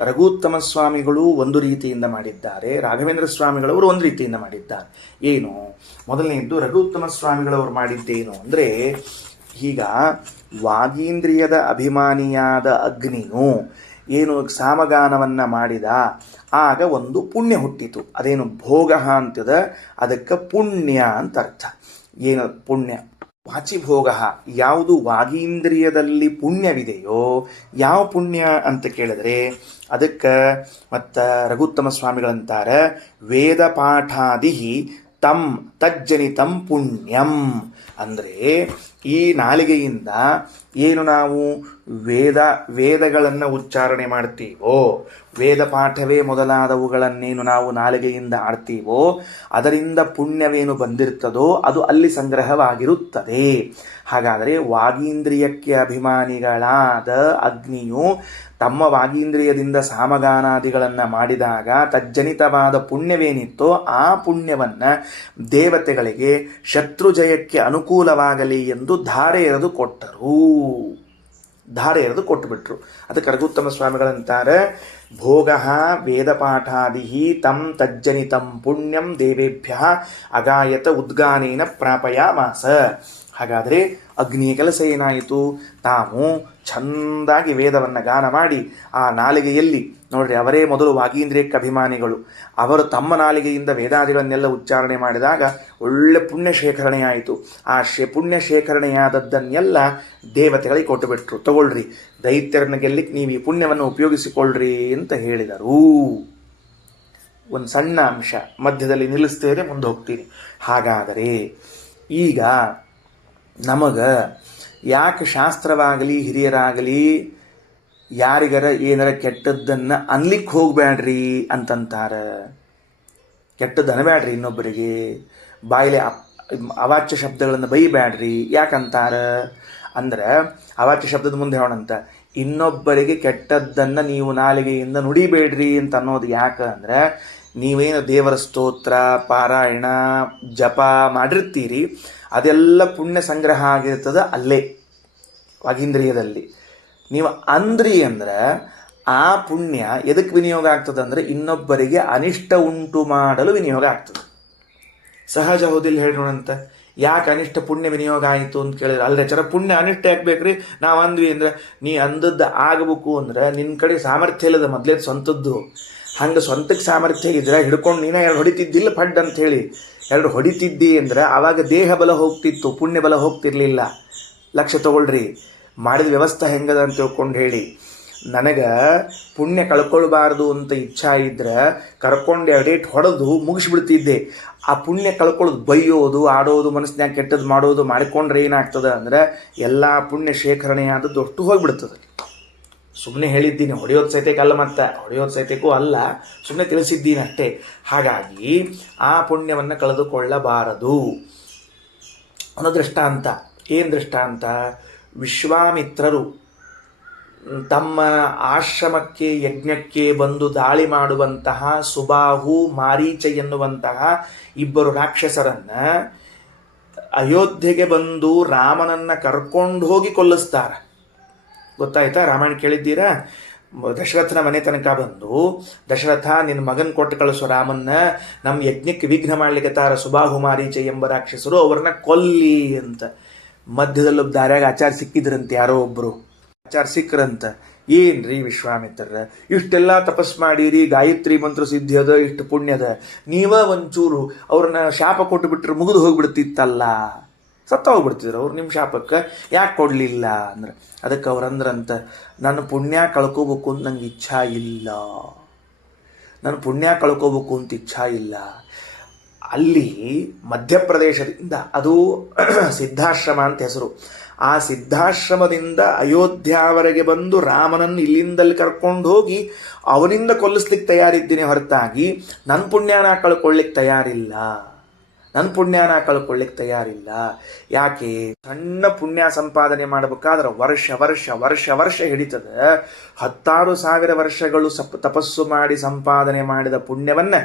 ರಘುತ್ತಮ ಸ್ವಾಮಿಗಳು ಒಂದು ರೀತಿಯಿಂದ ಮಾಡಿದ್ದಾರೆ, ರಾಘವೇಂದ್ರ ಸ್ವಾಮಿಗಳವರು ಒಂದು ರೀತಿಯಿಂದ ಮಾಡಿದ್ದಾರೆ. ಏನು? ಮೊದಲನೇದ್ದು ರಘುತ್ತಮ ಸ್ವಾಮಿಗಳವರು ಮಾಡಿದ್ದೇನು ಅಂದರೆ, ಈಗ ವಾಗೀಂದ್ರಿಯದ ಅಭಿಮಾನಿಯಾದ ಅಗ್ನಿಯು ಏನು ಸಾಮಗಾನವನ್ನು ಮಾಡಿದ, ಆಗ ಒಂದು ಪುಣ್ಯ ಹುಟ್ಟಿತು. ಅದೇನು ಭೋಗ ಅಂತದ, ಅದಕ್ಕೆ ಪುಣ್ಯ ಅಂತ ಅರ್ಥ. ಏನು ಪುಣ್ಯ? ವಾಚಿಭೋಗ, ಯಾವುದು ವಾಗೀಂದ್ರಿಯದಲ್ಲಿ ಪುಣ್ಯವಿದೆಯೋ, ಯಾವ ಪುಣ್ಯ ಅಂತ ಕೇಳಿದ್ರೆ ಅದಕ್ಕೆ ಮತ್ತು ರಘುತ್ತಮ ಸ್ವಾಮಿಗಳಂತಾರೆ, ವೇದ ಪಾಠಾದಿ ತಂ ತಜ್ಜನಿತಂ ಪುಣ್ಯಂ. ಅಂದರೆ ಈ ನಾಲಿಗೆಯಿಂದ ಏನು ನಾವು ವೇದಗಳನ್ನು ಉಚ್ಚಾರಣೆ ಮಾಡ್ತೀವೋ, ವೇದ ಪಾಠವೇ ಮೊದಲಾದವುಗಳನ್ನೇನು ನಾವು ನಾಲಿಗೆಯಿಂದ ಆಡ್ತೀವೋ, ಅದರಿಂದ ಪುಣ್ಯವೇನು ಬಂದಿರ್ತದೋ ಅದು ಅಲ್ಲಿ ಸಂಗ್ರಹವಾಗಿರುತ್ತದೆ. ಹಾಗಾದರೆ ವಾಗೀಂದ್ರಿಯಕ್ಕೆ ಅಭಿಮಾನಿಗಳಾದ ಅಗ್ನಿಯು ತಮ್ಮ ವಾಗೀಂದ್ರಿಯದಿಂದ ಸಾಮಗಾನಾದಿಗಳನ್ನು ಮಾಡಿದಾಗ ತಜ್ಜನಿತವಾದ ಪುಣ್ಯವೇನಿತ್ತೋ ಆ ಪುಣ್ಯವನ್ನು ದೇವತೆಗಳಿಗೆ ಶತ್ರುಜಯಕ್ಕೆ ಅನುಕೂಲವಾಗಲಿ ಎಂದು ಧಾರೆ ಎರೆದು ಕೊಟ್ಟುಬಿಟ್ರು. ಅದಕ್ಕೆ ರಘುತ್ತಮ ಸ್ವಾಮಿಗಳಂತಾರೆ, ಭೋಗ ವೇದಪಾಠಾದಿ ತಂ ತಜ್ಜನಿತಂ ಪುಣ್ಯಂ ದೇವೇಭ್ಯ ಅಗಾಯತ ಉದ್ಗಾನೇನ ಪ್ರಾಪಯಾಮಾಸ. ಹಾಗಾದರೆ ಅಗ್ನಿಯ ಕೆಲಸ ಏನಾಯಿತು? ತಾವು ಚೆಂದಾಗಿ ವೇದವನ್ನು ಗಾನ ಮಾಡಿ ಆ ನಾಲಿಗೆಯಲ್ಲಿ ನೋಡ್ರಿ, ಅವರೇ ಮೊದಲು ವಾಗೀಂದ್ರಿಯಕ್ಕೆ ಅಭಿಮಾನಿಗಳು, ಅವರು ತಮ್ಮ ನಾಲಿಗೆಯಿಂದ ವೇದಾದಿಗಳನ್ನೆಲ್ಲ ಉಚ್ಚಾರಣೆ ಮಾಡಿದಾಗ ಒಳ್ಳೆ ಪುಣ್ಯ ಶೇಖರಣೆ ಆಯಿತು. ಆ ಪುಣ್ಯ ಶೇಖರಣೆಯಾದದ್ದನ್ನೆಲ್ಲ ದೇವತೆಗಳಿಗೆ ಕೊಟ್ಟುಬಿಟ್ರು. ತಗೊಳ್ರಿ, ದೈತ್ಯರನ್ನ ಗೆಲ್ಲಿಕ್ಕೆ ನೀವು ಈ ಪುಣ್ಯವನ್ನು ಉಪಯೋಗಿಸಿಕೊಳ್ಳ್ರಿ ಅಂತ ಹೇಳಿದರು. ಒಂದು ಸಣ್ಣ ಅಂಶ ಮಧ್ಯದಲ್ಲಿ ನಿಲ್ಲಿಸ್ತೇನೆ, ಮುಂದೆ ಹೋಗ್ತೀನಿ. ಹಾಗಾದರೆ ಈಗ ನಮಗೆ ಯಾಕೆ ಶಾಸ್ತ್ರವಾಗಲಿ ಹಿರಿಯರಾಗಲಿ ಯಾರಿಗರ ಏನಾರ ಕೆಟ್ಟದ್ದನ್ನು ಅನ್ಲಿಕ್ಕೆ ಹೋಗಬೇಡ್ರಿ ಅಂತಂತಾರೆ? ಕೆಟ್ಟದ್ದು ಅನಬೇಡ್ರಿ, ಇನ್ನೊಬ್ಬರಿಗೆ ಬಾಯಿಲೆ ಅವಾಚ್ಯ ಶಬ್ದಗಳನ್ನು ಬೈಬೇಡ್ರಿ ಯಾಕಂತಾರೆ? ಅಂದ್ರೆ ಅವಾಚ್ಯ ಶಬ್ದದ ಮುಂದೆ ಹೇಳೋಣಂತ, ಇನ್ನೊಬ್ಬರಿಗೆ ಕೆಟ್ಟದ್ದನ್ನು ನೀವು ನಾಲಿಗೆಯಿಂದ ನುಡಿಬೇಡ್ರಿ ಅಂತ ಅನ್ನೋದು ಯಾಕೆ ಅಂದ್ರೆ, ನೀವೇನು ದೇವರ ಸ್ತೋತ್ರ ಪಾರಾಯಣ ಜಪ ಮಾಡಿರ್ತೀರಿ ಅದೆಲ್ಲ ಪುಣ್ಯ ಸಂಗ್ರಹ ಆಗಿರ್ತದೆ ಅಲ್ಲೇ ವಾಗೀಂದ್ರಿಯದಲ್ಲಿ. ನೀವು ಅಂದ್ರಿ ಅಂದ್ರೆ ಆ ಪುಣ್ಯ ಎದಕ್ಕೆ ವಿನಿಯೋಗ ಆಗ್ತದೆ ಅಂದರೆ ಇನ್ನೊಬ್ಬರಿಗೆ ಅನಿಷ್ಟ ಉಂಟು ಮಾಡಲು ವಿನಿಯೋಗ ಆಗ್ತದೆ. ಸಹಜ ಹೌದಿಲ್ಲ ಹೇಳೋಣಂತ. ಯಾಕೆ ಅನಿಷ್ಟ ಪುಣ್ಯ ವಿನಿಯೋಗ ಆಯಿತು ಅಂತ ಕೇಳಿದ್ರೆ, ಅಲ್ಲದೆ ಚರ ಪುಣ್ಯ ಅನಿಷ್ಟ ಯಾಕೆ ಬೇಕ್ರಿ, ನಾವು ಅಂದ್ವಿ ಅಂದ್ರೆ ನೀ ಅಂದದ್ದು ಆಗಬೇಕು ಅಂದ್ರೆ ನಿನ್ನ ಕಡೆ ಸಾಮರ್ಥ್ಯ ಇಲ್ಲದ ಮೊದಲೇ ಸ್ವಂತದ್ದು. ಹಂಗೆ ಸ್ವಂತಕ್ಕೆ ಸಾಮರ್ಥ್ಯ ಇದ್ರೆ ಹಿಡ್ಕೊಂಡು ನೀನೇ ಎರಡು ಹೊಡಿತಿದ್ದಿಲ್ಲ ಫಡ್ ಅಂತ ಹೇಳಿ, ಎರಡು ಹೊಡಿತಿದ್ದಿ ಅಂದ್ರೆ ಆವಾಗ ದೇಹ ಬಲ ಹೋಗ್ತಿತ್ತು, ಪುಣ್ಯ ಬಲ ಹೋಗ್ತಿರ್ಲಿಲ್ಲ. ಲಕ್ಷ್ಯ ತಗೊಳ್ರಿ, ಮಾಡಿದ ವ್ಯವಸ್ಥೆ ಹೆಂಗದ ಅಂತ ತಿಳ್ಕೊಂಡು ಹೇಳಿ. ನನಗೆ ಪುಣ್ಯ ಕಳ್ಕೊಳ್ಬಾರ್ದು ಅಂತ ಇಚ್ಛಾ ಇದ್ರೆ ಕರ್ಕೊಂಡು ಎರಡೇಟ್ ಹೊಡೆದು ಮುಗಿಸ್ಬಿಡ್ತಿದ್ದೆ. ಆ ಪುಣ್ಯ ಕಳ್ಕೊಳ್ಳೋದು ಬೈಯೋದು ಆಡೋದು ಮನಸ್ಸಿನಾಗ ಕೆಟ್ಟದ್ದು ಮಾಡೋದು ಮಾಡಿಕೊಂಡ್ರೆ ಏನಾಗ್ತದೆ ಅಂದರೆ ಎಲ್ಲ ಪುಣ್ಯ ಶೇಖರಣೆ ಆದದ್ದು ಅಷ್ಟು ಹೋಗಿಬಿಡ್ತದೆ. ಸುಮ್ಮನೆ ಹೇಳಿದ್ದೀನಿ, ಹೊಡೆಯೋದು ಸಹಿತಕ್ಕೆ ಅಲ್ಲ, ಮತ್ತೆ ಹೊಡೆಯೋದು ಸಹಿತಕ್ಕೂ ಅಲ್ಲ, ಸುಮ್ಮನೆ ತಿಳಿಸಿದ್ದೀನಿ ಅಷ್ಟೇ. ಹಾಗಾಗಿ ಆ ಪುಣ್ಯವನ್ನು ಕಳೆದುಕೊಳ್ಳಬಾರದು ಅನ್ನೋ ದೃಷ್ಟಾಂತ. ಏನು ದೃಷ್ಟಾಂತ? ವಿಶ್ವಾಮಿತ್ರರು ತಮ್ಮ ಆಶ್ರಮಕ್ಕೆ ಯಜ್ಞಕ್ಕೆ ಬಂದು ದಾಳಿ ಮಾಡುವಂತಹ ಸುಬಾಹು ಮಾರೀಚ ಎನ್ನುವಂತಹ ಇಬ್ಬರು ರಾಕ್ಷಸರನ್ನ ಅಯೋಧ್ಯೆಗೆ ಬಂದು ರಾಮನನ್ನ ಕರ್ಕೊಂಡು ಹೋಗಿ ಕೊಲ್ಲಿಸ್ತಾರೆ. ಗೊತ್ತಾಯ್ತಾ? ರಾಮಾಯಣ ಕೇಳಿದ್ದೀರಾ? ದಶರಥನ ಮನೆ ತನಕ ಬಂದು, ದಶರಥ ನಿನ್ನ ಮಗನ್ ಕೊಟ್ಟು ಕಳಿಸೋ ರಾಮನ್ನ, ನಮ್ಮ ಯಜ್ಞಕ್ಕೆ ವಿಘ್ನ ಮಾಡ್ಲಿಕ್ಕೆ ತಾರ ಸುಬಾಹು ಮಾರೀಚ ಎಂಬ ರಾಕ್ಷಸರು, ಅವ್ರನ್ನ ಕೊಲ್ಲಿ ಅಂತ. ಮಧ್ಯದಲ್ಲೊಬ್ಬ ದಾರ್ಯಾಗ ಆಚಾರ ಸಿಕ್ಕಿದ್ರಂತೆ, ಯಾರೋ ಒಬ್ರು ಆಚಾರ ಸಿಕ್ಕರಂತ. ಏನ್ರಿ ವಿಶ್ವಾಮಿತ್ರರ, ಇಷ್ಟೆಲ್ಲ ತಪಸ್ ಮಾಡಿರಿ, ಗಾಯತ್ರಿ ಮಂತ್ರ ಸಿದ್ಧಿ ಅದ, ಇಷ್ಟು ಪುಣ್ಯದ, ನೀವ ಒಂಚೂರು ಅವ್ರನ್ನ ಶಾಪ ಕೊಟ್ಟು ಬಿಟ್ರೆ ಮುಗಿದು ಹೋಗ್ಬಿಡ್ತಿತ್ತಲ್ಲ, ಸತ್ತ ಹೋಗ್ಬಿಡ್ತಿದ್ರು ಅವ್ರು ನಿಮ್ಮ ಶಾಪಕ್ಕೆ, ಯಾಕೆ ಕೊಡಲಿಲ್ಲ ಅಂದ್ರೆ, ಅದಕ್ಕೆ ಅವ್ರಂದ್ರಂತ, ನನ್ನ ಪುಣ್ಯ ಕಳ್ಕೋಬೇಕು ಅಂತ ನಂಗೆ ಇಚ್ಛಾ ಇಲ್ಲ, ನನ್ನ ಪುಣ್ಯ ಕಳ್ಕೋಬೇಕು ಅಂತ ಇಚ್ಛಾ ಇಲ್ಲ. ಅಲ್ಲಿ ಮಧ್ಯಪ್ರದೇಶದಿಂದ, ಅದು ಸಿದ್ಧಾಶ್ರಮ ಅಂತ ಹೆಸರು, ಆ ಸಿದ್ಧಾಶ್ರಮದಿಂದ ಅಯೋಧ್ಯಾವರೆಗೆ ಬಂದು ರಾಮನನ್ನು ಇಲ್ಲಿಂದಲ್ಲಿ ಕರ್ಕೊಂಡು ಹೋಗಿ ಅವನಿಂದ ಕೊಲ್ಲಿಸ್ಲಿಕ್ಕೆ ತಯಾರಿದ್ದೀನಿ ಹೊರತಾಗಿ ನನ್ನ ಪುಣ್ಯನ ಕಳ್ಕೊಳ್ಳಿಕ್ಕೆ ತಯಾರಿಲ್ಲ, ನನ್ನ ಪುಣ್ಯನ ಕಳ್ಕೊಳ್ಳಿಕ್ಕೆ ತಯಾರಿಲ್ಲ. ಯಾಕೆ? ಸಣ್ಣ ಪುಣ್ಯ ಸಂಪಾದನೆ ಮಾಡಬೇಕಾದ್ರೆ ವರ್ಷ ವರ್ಷ ವರ್ಷ ವರ್ಷ ಹಿಡಿತದೆ. 10,000 ವರ್ಷಗಳು ತಪಸ್ಸು ಮಾಡಿ ಸಂಪಾದನೆ ಮಾಡಿದ ಪುಣ್ಯವನ್ನು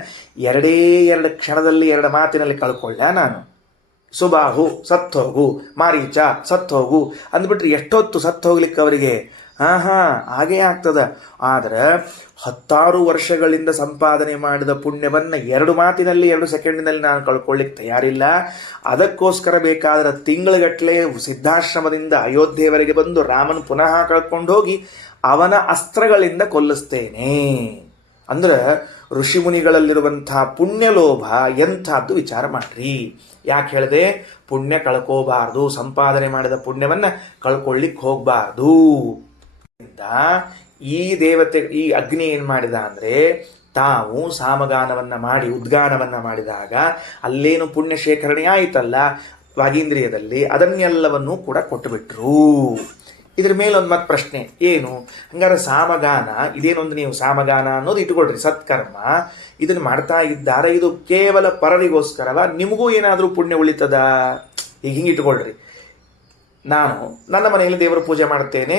2 ಕ್ಷಣದಲ್ಲಿ 2 ಮಾತಿನಲ್ಲಿ ಕಳ್ಕೊಳ್ಳ ನಾನು. ಸುಬಾಹು ಸತ್ತೋಗು, ಮಾರೀಚ ಸತ್ತೋಗು ಅಂದ್ಬಿಟ್ರೆ ಎಷ್ಟೊತ್ತು ಸತ್ತು ಹೋಗ್ಲಿಕ್ಕೆ ಅವರಿಗೆ? ಹಾಗೇ ಆಗ್ತದ. ಆದರೆ 10 ವರ್ಷಗಳಿಂದ ಸಂಪಾದನೆ ಮಾಡಿದ ಪುಣ್ಯವನ್ನು 2 ಮಾತಿನಲ್ಲಿ 2 ಸೆಕೆಂಡಿನಲ್ಲಿ ನಾನು ಕಳ್ಕೊಳ್ಳಿಕ್ಕೆ ತಯಾರಿಲ್ಲ. ಅದಕ್ಕೋಸ್ಕರ ಬೇಕಾದ್ರೆ ತಿಂಗಳಗಟ್ಟಲೆ ಸಿದ್ಧಾಶ್ರಮದಿಂದ ಅಯೋಧ್ಯೆಯವರೆಗೆ ಬಂದು ರಾಮನ್ ಪುನಃ ಕಳ್ಕೊಂಡು ಹೋಗಿ ಅವನ ಅಸ್ತ್ರಗಳಿಂದ ಕೊಲ್ಲಿಸ್ತೇನೆ. ಅಂದ್ರೆ ಋಷಿಮುನಿಗಳಲ್ಲಿರುವಂತಹ ಪುಣ್ಯಲೋಭ ಎಂಥದ್ದು ವಿಚಾರ ಮಾಡ್ರಿ. ಯಾಕೆ ಹೇಳಿದೆ? ಪುಣ್ಯ ಕಳ್ಕೋಬಾರ್ದು, ಸಂಪಾದನೆ ಮಾಡಿದ ಪುಣ್ಯವನ್ನ ಕಳ್ಕೊಳ್ಳಿಕ್ಕೆ ಹೋಗ್ಬಾರ್ದು. ಈ ದೇವತೆ, ಈ ಅಗ್ನಿ ಏನ್ ಮಾಡಿದ ಅಂದ್ರೆ, ತಾವು ಸಾಮಗಾನವನ್ನ ಮಾಡಿ ಉದ್ಗಾನವನ್ನ ಮಾಡಿದಾಗ ಅಲ್ಲೇನು ಪುಣ್ಯ ಶೇಖರಣೆ ಆಯಿತಲ್ಲ ವಾಗೀಂದ್ರಿಯದಲ್ಲಿ, ಅದನ್ನೆಲ್ಲವನ್ನೂ ಕೂಡ ಕೊಟ್ಟುಬಿಟ್ರು. ಇದ್ರ ಮೇಲೊಂದು ಮತ್ತೆ ಪ್ರಶ್ನೆ ಏನು? ಹಂಗಾರೆ ಸಾಮಗಾನ ಇದೇನೊಂದು, ನೀವು ಸಾಮಗಾನ ಅನ್ನೋದು ಇಟ್ಕೊಳ್ರಿ, ಸತ್ಕರ್ಮ ಇದನ್ನು ಮಾಡ್ತಾ ಇದ್ದಾರೆ, ಇದು ಕೇವಲ ಪರರಿಗೋಸ್ಕರವ? ನಿಮಗೂ ಏನಾದರೂ ಪುಣ್ಯ ಉಳಿತದ? ಈಗ ಹಿಂಗೆ ಇಟ್ಕೊಳ್ರಿ, ನಾನು ನನ್ನ ಮನೆಯಲ್ಲಿ ದೇವರ ಪೂಜೆ ಮಾಡ್ತೇನೆ,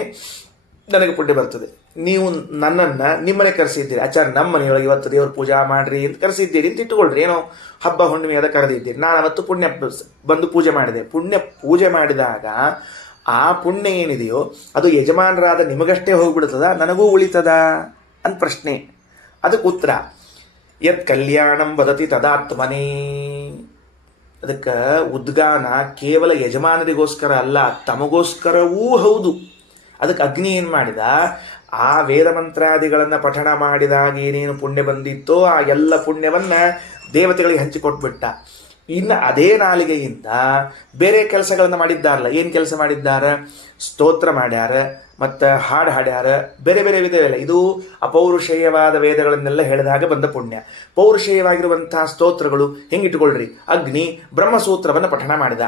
ನನಗೆ ಪುಣ್ಯ ಬರ್ತದೆ. ನೀವು ನನ್ನನ್ನು ನಿಮ್ಮನೆ ಕರೆಸಿದ್ದೀರಿ, ಆಚಾರ ನಮ್ಮ ಮನೆಯೊಳಗೆ ಇವತ್ತು ದೇವ್ರ ಪೂಜಾ ಮಾಡ್ರಿ ಅಂತ ಕರೆಸಿದ್ದೀರಿ ಅಂತ ಇಟ್ಟುಕೊಳ್ರಿ, ಏನೋ ಹಬ್ಬ ಹುಣ್ಣಿಮೆ ಅದ ಕರೆದಿದ್ದೀರಿ, ನಾನು ಅವತ್ತು ಪುಣ್ಯ ಬಂದು ಪೂಜೆ ಮಾಡಿದೆ. ಪೂಜೆ ಮಾಡಿದಾಗ ಆ ಪುಣ್ಯ ಏನಿದೆಯೋ ಅದು ಯಜಮಾನರಾದ ನಿಮಗಷ್ಟೇ ಹೋಗ್ಬಿಡ್ತದ, ನನಗೂ ಉಳಿತದ ಅಂತ ಪ್ರಶ್ನೆ. ಅದಕ್ಕೆ ಉತ್ತರ, ಯತ್ ಕಲ್ಯಾಣಂ ವದತಿ ತದಾತ್ಮನೇ. ಅದಕ್ಕೆ ಉದ್ಗಾನ ಕೇವಲ ಯಜಮಾನರಿಗೋಸ್ಕರ ಅಲ್ಲ, ತಮಗೋಸ್ಕರವೂ ಹೌದು. ಅದಕ್ಕೆ ಅಗ್ನಿ ಏನು ಮಾಡಿದ? ಆ ವೇದ ಮಂತ್ರಾದಿಗಳನ್ನು ಪಠಣ ಮಾಡಿದಾಗ ಏನೇನು ಪುಣ್ಯ ಬಂದಿತ್ತೋ ಆ ಎಲ್ಲ ಪುಣ್ಯವನ್ನ ದೇವತೆಗಳಿಗೆ ಹಂಚಿಕೊಟ್ಬಿಟ್ಟ. ಇನ್ನು ಅದೇ ನಾಲಿಗೆಯಿಂದ ಬೇರೆ ಕೆಲಸಗಳನ್ನು ಮಾಡಿದ್ದಾರಲ್ಲ, ಏನು ಕೆಲಸ ಮಾಡಿದ್ದಾರೆ? ಸ್ತೋತ್ರ ಮಾಡ್ಯಾರ, ಮತ್ತು ಹಾಡು ಹಾಡ್ಯಾರ, ಬೇರೆ ಬೇರೆ ವಿಧವಿಲ್ಲ. ಇದು ಅಪೌರುಷೇಯವಾದ ವೇದಗಳನ್ನೆಲ್ಲ ಹೇಳಿದಾಗ ಬಂದ ಪುಣ್ಯ. ಪೌರುಷೇಯವಾಗಿರುವಂತಹ ಸ್ತೋತ್ರಗಳು ಹೆಂಗಿಟ್ಕೊಳ್ರಿ, ಅಗ್ನಿ ಬ್ರಹ್ಮಸೂತ್ರವನ್ನು ಪಠಣ ಮಾಡಿದ,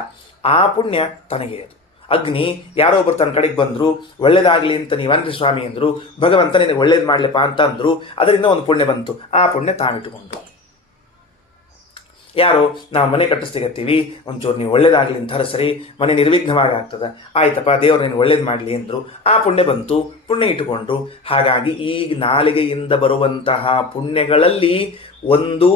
ಆ ಪುಣ್ಯ ತನಗೆ ಅದು. ಅಗ್ನಿ ಯಾರೋ ಒಬ್ಬರು ತನ್ನ ಕಡೆಗೆ ಬಂದರು, ಒಳ್ಳೇದಾಗಲಿ ಅಂತ ನೀವನ್ರಿ ಸ್ವಾಮಿ ಅಂದರು, ಭಗವಂತ ನಿನಗೆ ಒಳ್ಳೇದು ಮಾಡಲಿಪ್ಪ ಅಂತ ಅಂದರು, ಅದರಿಂದ ಒಂದು ಪುಣ್ಯ ಬಂತು, ಆ ಪುಣ್ಯ ತಾವಿಟ್ಟುಕೊಂಡ್ರು. ಯಾರು ನಾವು ಮನೆ ಕಟ್ಟಿಸ್ಲಿಕತ್ತೀವಿ, ಒಂಚೂರು ನೀವು ಒಳ್ಳೇದಾಗಲಿ ಅಂತ ಹರಸ್ರಿ, ಮನೆ ನಿರ್ವಿಘ್ನವಾಗಿ ಆಗ್ತದೆ, ಆಯ್ತಪ್ಪ ದೇವ್ರು ನೀನು ಒಳ್ಳೇದು ಮಾಡಲಿ ಅಂದರು. ಆ ಪುಣ್ಯ ಬಂತು, ಪುಣ್ಯ ಇಟ್ಟುಕೊಂಡ್ರು. ಹಾಗಾಗಿ ಈಗ ನಾಲಿಗೆಯಿಂದ ಬರುವಂತಹ ಪುಣ್ಯಗಳಲ್ಲಿ ಒಂದು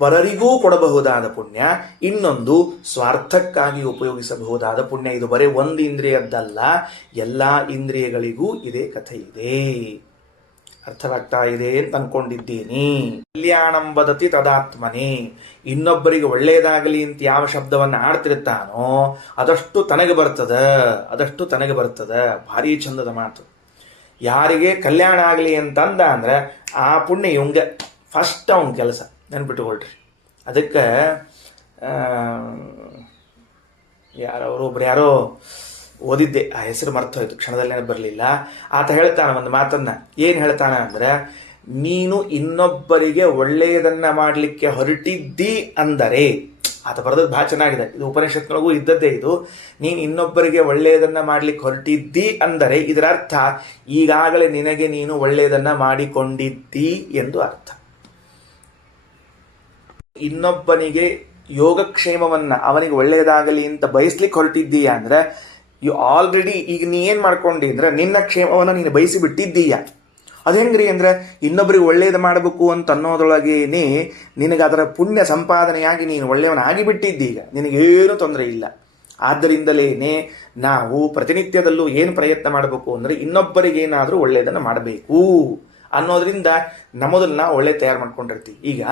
ಪರರಿಗೂ ಕೊಡಬಹುದಾದ ಪುಣ್ಯ, ಇನ್ನೊಂದು ಸ್ವಾರ್ಥಕ್ಕಾಗಿ ಉಪಯೋಗಿಸಬಹುದಾದ ಪುಣ್ಯ. ಇದು ಬರೀ ಒಂದು ಇಂದ್ರಿಯದ್ದಲ್ಲ, ಎಲ್ಲ ಇಂದ್ರಿಯಗಳಿಗೂ ಇದೇ ಕಥೆ ಇದೆ. ಅರ್ಥವಾಗ್ತಾ ಇದೆ ಅಂತ ಅನ್ಕೊಂಡಿದ್ದೀನಿ. ಕಲ್ಯಾಣಂ ವದತಿ ತದಾತ್ಮನೇ, ಇನ್ನೊಬ್ಬರಿಗೆ ಒಳ್ಳೆಯದಾಗಲಿ ಅಂತ ಯಾವ ಶಬ್ದವನ್ನು ಆಡ್ತಿರ್ತಾನೋ ಅದಷ್ಟು ತನಗೆ ಬರ್ತದ. ಭಾರಿ ಚಂದದ ಮಾತು. ಯಾರಿಗೆ ಕಲ್ಯಾಣ ಆಗಲಿ ಅಂತಂದ ಅಂದ್ರೆ ಆ ಪುಣ್ಯ ಇವಂಗೆ ಫಸ್ಟ್ ಅವನ ಕೆಲಸ, ನೆನ್ಪಿಟ್ಟುಕೊಳ್ರಿ. ಅದಕ್ಕೆ ಯಾರೋ ಓದಿದ್ದೆ, ಆ ಹೆಸರು ಮರ್ತೋಯ್ತು, ಕ್ಷಣದಲ್ಲೇ ಬರಲಿಲ್ಲ. ಆತ ಹೇಳ್ತಾನೆ ಒಂದು ಮಾತನ್ನ. ಏನು ಹೇಳ್ತಾನೆ ಅಂದ್ರೆ, ನೀನು ಇನ್ನೊಬ್ಬರಿಗೆ ಒಳ್ಳೆಯದನ್ನ ಮಾಡಲಿಕ್ಕೆ ಹೊರಟಿದ್ದಿ ಅಂದರೆ, ಆತ ಬರೆದದ್ದು ಭಾಳ ಚೆನ್ನಾಗಿದೆ, ಇದು ಉಪನಿಷತ್ನೊಳಗೂ ಇದ್ದದ್ದೇ ಇದು. ನೀನು ಇನ್ನೊಬ್ಬರಿಗೆ ಒಳ್ಳೆಯದನ್ನ ಮಾಡ್ಲಿಕ್ಕೆ ಹೊರಟಿದ್ದಿ ಅಂದರೆ ಇದರ ಅರ್ಥ ಈಗಾಗಲೇ ನಿನಗೆ ನೀನು ಒಳ್ಳೆಯದನ್ನ ಮಾಡಿಕೊಂಡಿದ್ದಿ ಎಂದು ಅರ್ಥ. ಇನ್ನೊಬ್ಬನಿಗೆ ಯೋಗಕ್ಷೇಮವನ್ನ, ಅವನಿಗೆ ಒಳ್ಳೆಯದಾಗಲಿ ಅಂತ ಬಯಸ್ಲಿಕ್ಕೆ ಹೊರಟಿದ್ದೀಯ ಅಂದ್ರೆ ಯು ಆಲ್ರೆಡಿ ಈಗ ನೀ ಏನು ಮಾಡ್ಕೊಂಡಿ ಅಂದ್ರೆ ನಿನ್ನ ಕ್ಷೇಮವನ್ನು ನೀನು ಬಯಸಿ ಬಿಟ್ಟಿದ್ದೀಯ. ಅದು ಹೆಂಗ್ರಿ ಅಂದ್ರೆ ಇನ್ನೊಬ್ಬರಿಗೆ ಒಳ್ಳೆಯದು ಮಾಡಬೇಕು ಅಂತ ಅನ್ನೋದ್ರೊಳಗೇನೆ ನಿನಗೆ ಅದರ ಪುಣ್ಯ ಸಂಪಾದನೆಯಾಗಿ ನೀನು ಒಳ್ಳೆಯವನಾಗಿ ಬಿಟ್ಟಿದ್ದೀಗ, ನಿನಗೇನು ತೊಂದರೆ ಇಲ್ಲ. ಆದ್ದರಿಂದಲೇನೆ ನಾವು ಪ್ರತಿನಿತ್ಯದಲ್ಲೂ ಏನು ಪ್ರಯತ್ನ ಮಾಡಬೇಕು ಅಂದರೆ ಇನ್ನೊಬ್ಬರಿಗೇನಾದರೂ ಒಳ್ಳೆಯದನ್ನು ಮಾಡಬೇಕು ಅನ್ನೋದ್ರಿಂದ ನಮ್ಮದನ್ನ ನಾವು ಒಳ್ಳೆ ತಯಾರು ಮಾಡ್ಕೊಂಡಿರ್ತೀವಿ. ಈಗ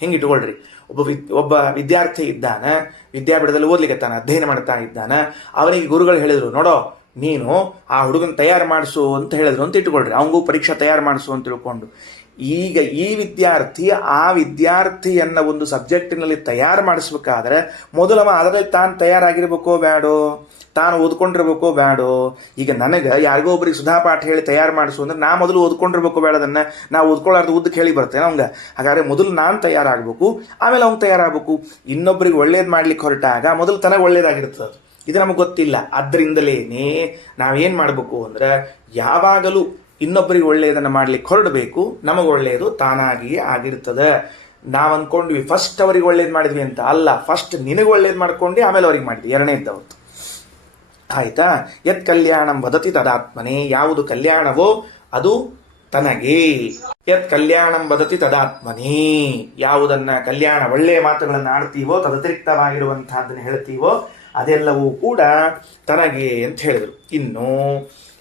ಹೆಂಗೆ ಇಟ್ಕೊಳ್ರಿ, ಒಬ್ಬ ವಿದ್ಯಾರ್ಥಿ ಇದ್ದಾನ, ವಿದ್ಯಾಪೀಠದಲ್ಲಿ ಓದ್ಲಿಕ್ಕತ್ತಾನ, ಅಧ್ಯಯನ ಮಾಡ್ತಾ ಇದ್ದಾನ. ಅವನಿಗೆ ಗುರುಗಳು ಹೇಳಿದ್ರು, ನೋಡೋ ನೀನು ಆ ಹುಡುಗನ ತಯಾರು ಮಾಡಿಸು ಅಂತ ಹೇಳಿದ್ರು ಅಂತ ಇಟ್ಕೊಳ್ರಿ, ಅವನಿಗೂ ಪರೀಕ್ಷಾ ತಯಾರು ಮಾಡಿಸು ಅಂತ ತಿಳ್ಕೊಂಡು. ಈಗ ಈ ವಿದ್ಯಾರ್ಥಿ ಆ ವಿದ್ಯಾರ್ಥಿಯನ್ನ ಒಂದು ಸಬ್ಜೆಕ್ಟಿನಲ್ಲಿ ತಯಾರು ಮಾಡಿಸ್ಬೇಕಾದ್ರೆ ಮೊದಲವ ಅದರಲ್ಲಿ ತಾನು ತಯಾರಾಗಿರ್ಬೇಕೋ ಬೇಡೋ, ತಾನು ಓದ್ಕೊಂಡಿರ್ಬೇಕೋ ಬೇಡೋ. ಈಗ ನನಗೆ ಯಾರಿಗೋ ಒಬ್ರಿಗೆ ಸುಧಾಪಾಠ ಹೇಳಿ ತಯಾರು ಮಾಡಿಸು ಅಂದ್ರೆ ನಾ ಮೊದಲು ಓದ್ಕೊಂಡಿರ್ಬೇಕು ಬೇಡದನ್ನ, ನಾವು ಓದ್ಕೊಳ್ಳಾರ್ದು ಉದ್ದಕ್ಕೆ ಹೇಳಿ ಬರ್ತೇನೆ ಅವಂಗ. ಹಾಗಾದ್ರೆ ಮೊದಲು ನಾನು ತಯಾರಾಗಬೇಕು, ಆಮೇಲೆ ಅವ್ನು ತಯಾರಾಗಬೇಕು. ಇನ್ನೊಬ್ಬರಿಗೆ ಒಳ್ಳೇದು ಮಾಡ್ಲಿಕ್ಕೆ ಹೊರಟಾಗ ಮೊದಲು ತನಗೆ ಒಳ್ಳೇದಾಗಿರ್ತದೆ, ಇದು ನಮಗೆ ಗೊತ್ತಿಲ್ಲ. ಅದರಿಂದಲೇನೆ ನಾವೇನು ಮಾಡಬೇಕು ಅಂದ್ರೆ ಯಾವಾಗಲೂ ಇನ್ನೊಬ್ಬರಿಗೆ ಒಳ್ಳೆಯದನ್ನು ಮಾಡ್ಲಿಕ್ಕೆ ಹೊರಡಬೇಕು. ನಮಗೆ ಒಳ್ಳೆಯದು ತಾನಾಗಿಯೇ ಆಗಿರ್ತದೆ. ನಾವು ಅಂದ್ಕೊಂಡ್ವಿ ಫಸ್ಟ್ ಅವ್ರಿಗೆ ಒಳ್ಳೇದು ಮಾಡಿದ್ವಿ ಅಂತ, ಅಲ್ಲ, ಫಸ್ಟ್ ನಿನಗೆ ಒಳ್ಳೇದು ಮಾಡ್ಕೊಂಡು ಆಮೇಲೆ ಅವ್ರಿಗೆ ಮಾಡಿದ್ವಿ, ಎರಡನೇದ್ದವತ್ತು. ಆಯ್ತಾ? ಯತ್ ಕಲ್ಯಾಣಂ ವದತಿ ತದಾತ್ಮನೇ, ಯಾವುದು ಕಲ್ಯಾಣವೋ ಅದು ತನಗೆ. ಯತ್ ಕಲ್ಯಾಣಂ ವದತಿ ತದಾತ್ಮನೇ, ಯಾವುದನ್ನ ಕಲ್ಯಾಣ ಒಳ್ಳೆಯ ಮಾತುಗಳನ್ನು ಆಡ್ತೀವೋ, ತದತಿರಿಕ್ತವಾಗಿರುವಂತಹದ್ದನ್ನು ಹೇಳ್ತೀವೋ ಅದೆಲ್ಲವೂ ಕೂಡ ತನಗೆ ಅಂತ ಹೇಳಿದರು. ಇನ್ನು